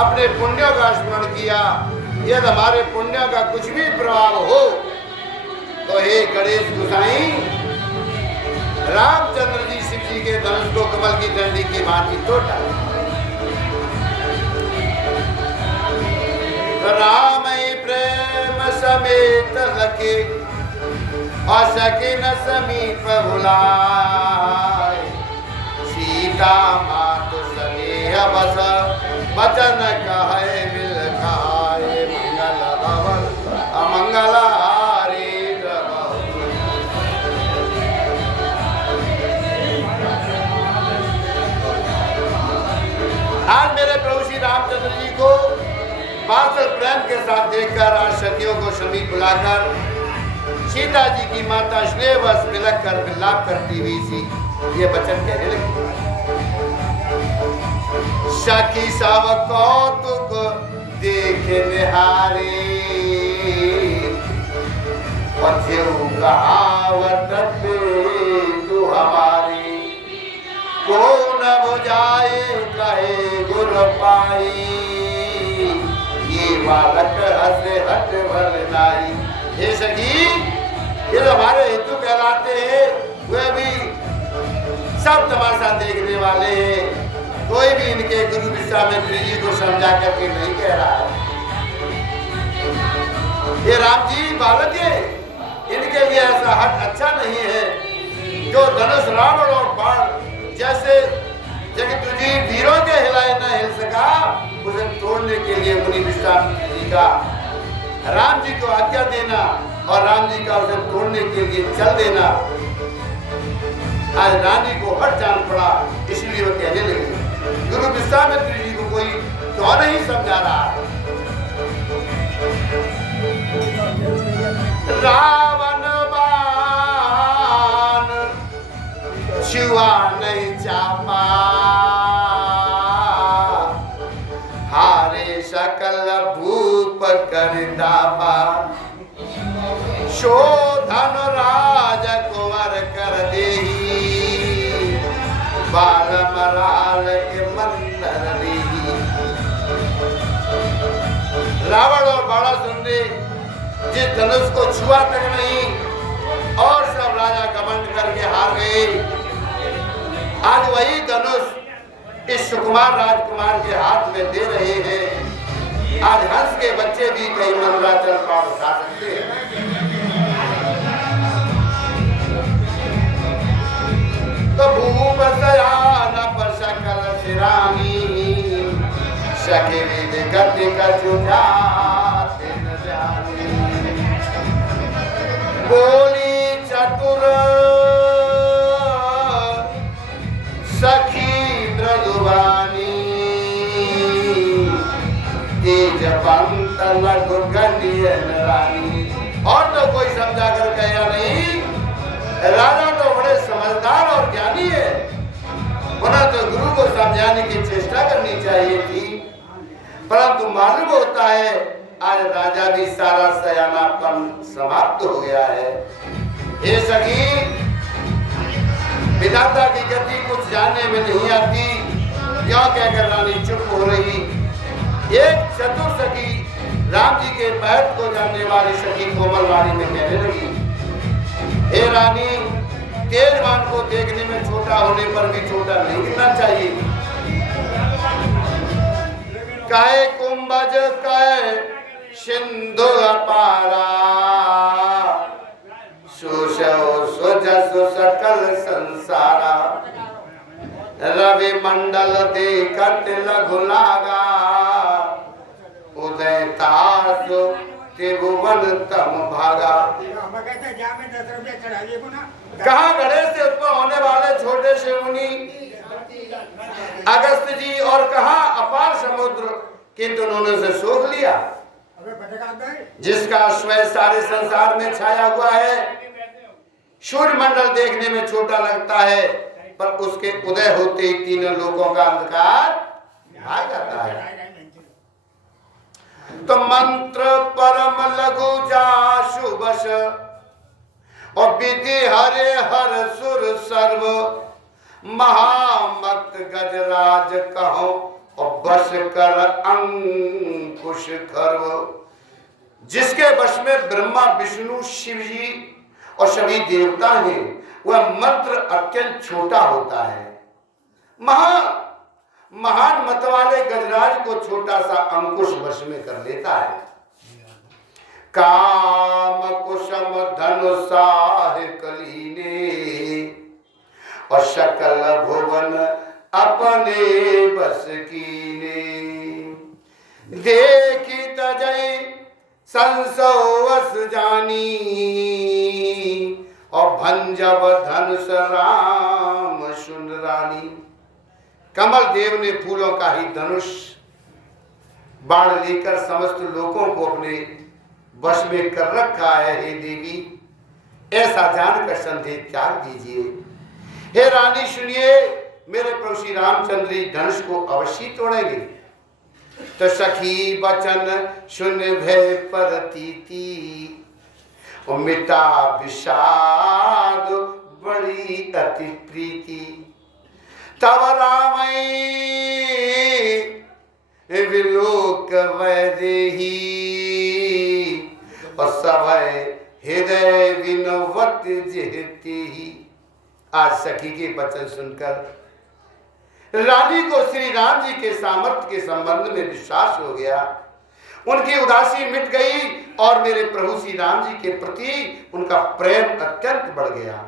अपने पुण्यों का स्मरण किया। यदि हमारे पुण्य का कुछ भी प्रभाव हो तो हे गणेश गोसाई रामचंद्र जी शिव जी के धनुष को कमल की डंडी की भांति तोड़ डाले। राम प्रेम समेत लखे असकिन समीप भुलाए सीता मातु स्नेह बस वचन कहे मिल खाए मंगल भवन अमंगल हारे। आज मेरे प्रभु श्री रामचंद्र जी को वात्सल प्रेम के साथ देखकर आज सखियों को समीप बुलाकर सीता जी की माता स्नेहवश मिलक कर विलाप करती हुई सी ये वचन कहने लगी। सखी सब कौतुक देखे निहारे कहावत तू हमारी को न बुझाए कहे गुर पाई ये बालक हसे हट भर नाई। हे सखी ये तो हमारे हेतु कहलाते हैं वे भी सब तमाशा देखने वाले हैं। कोई भी इनके गुरु विश्वामित्र जी को समझा करके नहीं कह रहा है ये राम जी बालक है इनके लिए ऐसा हट अच्छा नहीं है। जो धनुष रावण और बाण जैसे जगत तुझी वीरों के हिलाए न हिल सका उसे तोड़ने के लिए मुनि विश्वामित्र जी का राम जी को आज्ञा देना और राम जी का उसे तोड़ने के लिए चल देना आज रानी को हट जान पड़ा। इसलिए वो कहने लगे गुरु विश्वामित्र जी को कोई क्यों नहीं समझा रहा है। रावण बाण छुआ नहीं चापा हारे सकल भूप कर दापा शोधन राज कुंवर कर देही बाल मराल के मंदर देही। रावण और बाणासुर जिस धनुष को छुआ तक नहीं और सब राजा घमंड करके हार गए। आज वही धनुष इस सुकुमार राजकुमार के हाथ में दे रहे हैं। आज हंस के बच्चे भी कई मंदराचल पार उठा सकते हैं। तो भूप सयान पर सकल सिरानी सके वेद गति कछुझाते न जानी बोली चतुर सखी मृदुवानी तेज पंत लघु गणियन रानी। और तो कोई समझा कर कहा नहीं राजा तो बड़े समझदार और ज्ञानी है उन्हें तो गुरु को समझाने की चेष्टा करनी चाहिए थी परंतु मालूम होता है आज राजा भी सारा सयानापन समाप्त हो गया है। ये सखी विधाता की गति कुछ जानने में नहीं आती क्यों कहकर रानी चुप हो रही। एक चतुर सखी राम जी के पैर को जानने वाली सखी कोमलवाणी में कहने लगी हे रानी तेजवान को देखने में छोटा होने पर भी छोटा नहीं गिरना चाहिए। कहे कुंभज कहे सिंधु अपारा सुशो सुजसु सकल संसारा रवि मंडल देखत लघु लागा, उदय तास त्रिभुवन तम भागा। कहा घड़े से उत्पन्न होने वाले छोटे से मुनि अगस्त जी, और कहा अपार समुद्र, किंतु उन्होंने उसे सोख लिया। जिसका स्वयं सारे संसार में छाया हुआ है, सूर्य मंडल देखने में छोटा लगता है, पर उसके उदय होते ही तीनों लोगों का अंधकार भाग जाता है। तो मंत्र परम लघु जाशु बस, और विधि हरे हर सुर सर्व, महामक्त गजराज कहो और बस कर अंकुश खर्व। जिसके वश में ब्रह्मा विष्णु शिव जी और सभी देवता हैं, वह मंत्र अत्यंत छोटा होता है। महान मत वाले गजराज को छोटा सा अंकुश वश में कर लेता है। काम कुसुम धनुषाह कलीने, और सकल भुवन अपने बस कीने। देखी तजय संसोवस जानी, और भंजब धनुष राम सुन रानी। कमल देव ने फूलों का ही धनुष बाण लेकर समस्त लोगों को अपने वश में कर रखा है। हे देवी, ऐसा जानकर संदेह त्याग दीजिए। हे रानी सुनिए, मेरे प्रभु श्री रामचंद्र जी धनुष को अवश्य तोड़ेंगे। तो सखी बचन सुन भय परतीति, और मिटा विषाद बड़ी अति प्रीति। तब रामई विलोक वैदेही, और सभय हृदय विनोवत जेहते ही। आज सखी के वचन सुनकर रानी को श्री राम जी के सामर्थ्य के संबंध में विश्वास हो गया। उनकी उदासी मिट गई और मेरे प्रभु श्री राम जी के प्रति उनका प्रेम अत्यंत बढ़ गया।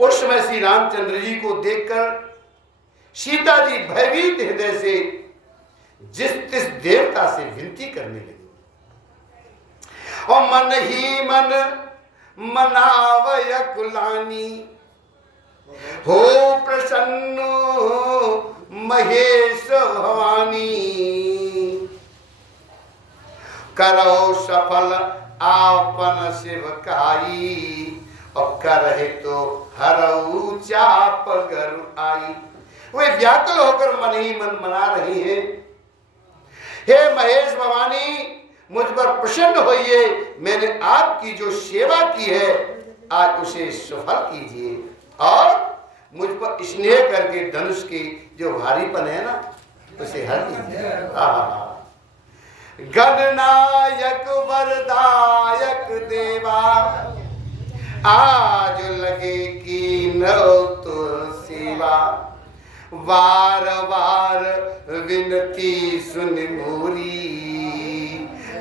उस समय श्री रामचंद्र जी को देखकर सीता जी भयभीत हृदय से जिस तिस देवता से विनती करने लगी, और मन ही मन मनावय कुलानी, हो प्रसन्न महेश भवानी। करो सफल आपन सेवकाई, और करहे तो हरऊ चाप गरु आई। वे व्याकुल होकर मन ही मन मना रही है, हे महेश भवानी, मुझ पर प्रसन्न होइए। मैंने आपकी जो सेवा की है, आज उसे सफल कीजिए, और मुझ पर स्नेह करके धनुष की जो भारीपन है ना, उसे हर कीजिए। गणनायक वरदायक देवा, आज लगे की नौ तो सेवा। वार वार विनती सुन मोरी,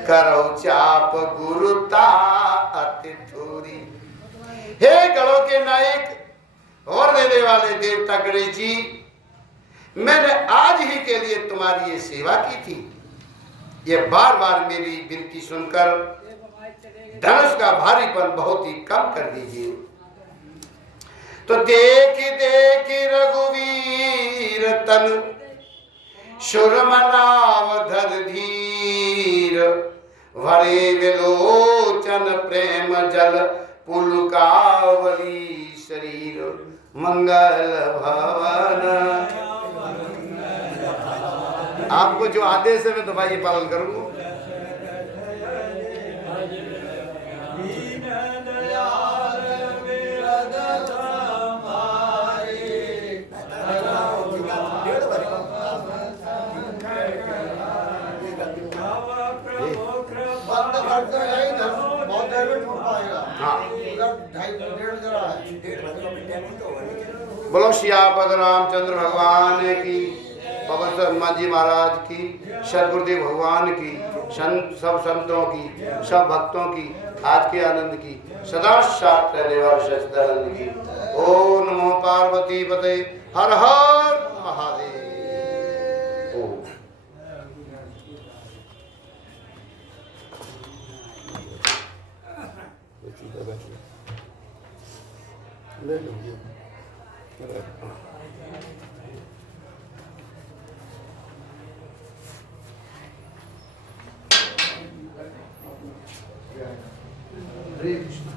करो चाप गुरुता अति थोरी। हे गणों के नायक और देने वाले देवता गणेश जी, मैंने आज ही के लिए तुम्हारी ये सेवा की थी। ये बार बार मेरी विनती सुनकर धनुष का भारीपन बहुत ही कम कर दीजिए। तो देख देख रघुवीर तन, सुर मनावधर धीर। भरे विलोचन प्रेम जल, पुलकावली शरीर। मंगल भवन, आपको जो आदेश है मैं तो भाई पालन करूंगा। बोलो सियापत रामचंद्र भगवान की, पवन हनुमान जी महाराज की, सदगुरुदेव भगवान की, सब संतों की, सब भक्तों की, आज के आनंद की, सदा साथ रहने वाले सच्चिदानंद की। ओम नमो पार्वती पते हर हर महादेव। ओम। ले लो। हरे कृष्ण।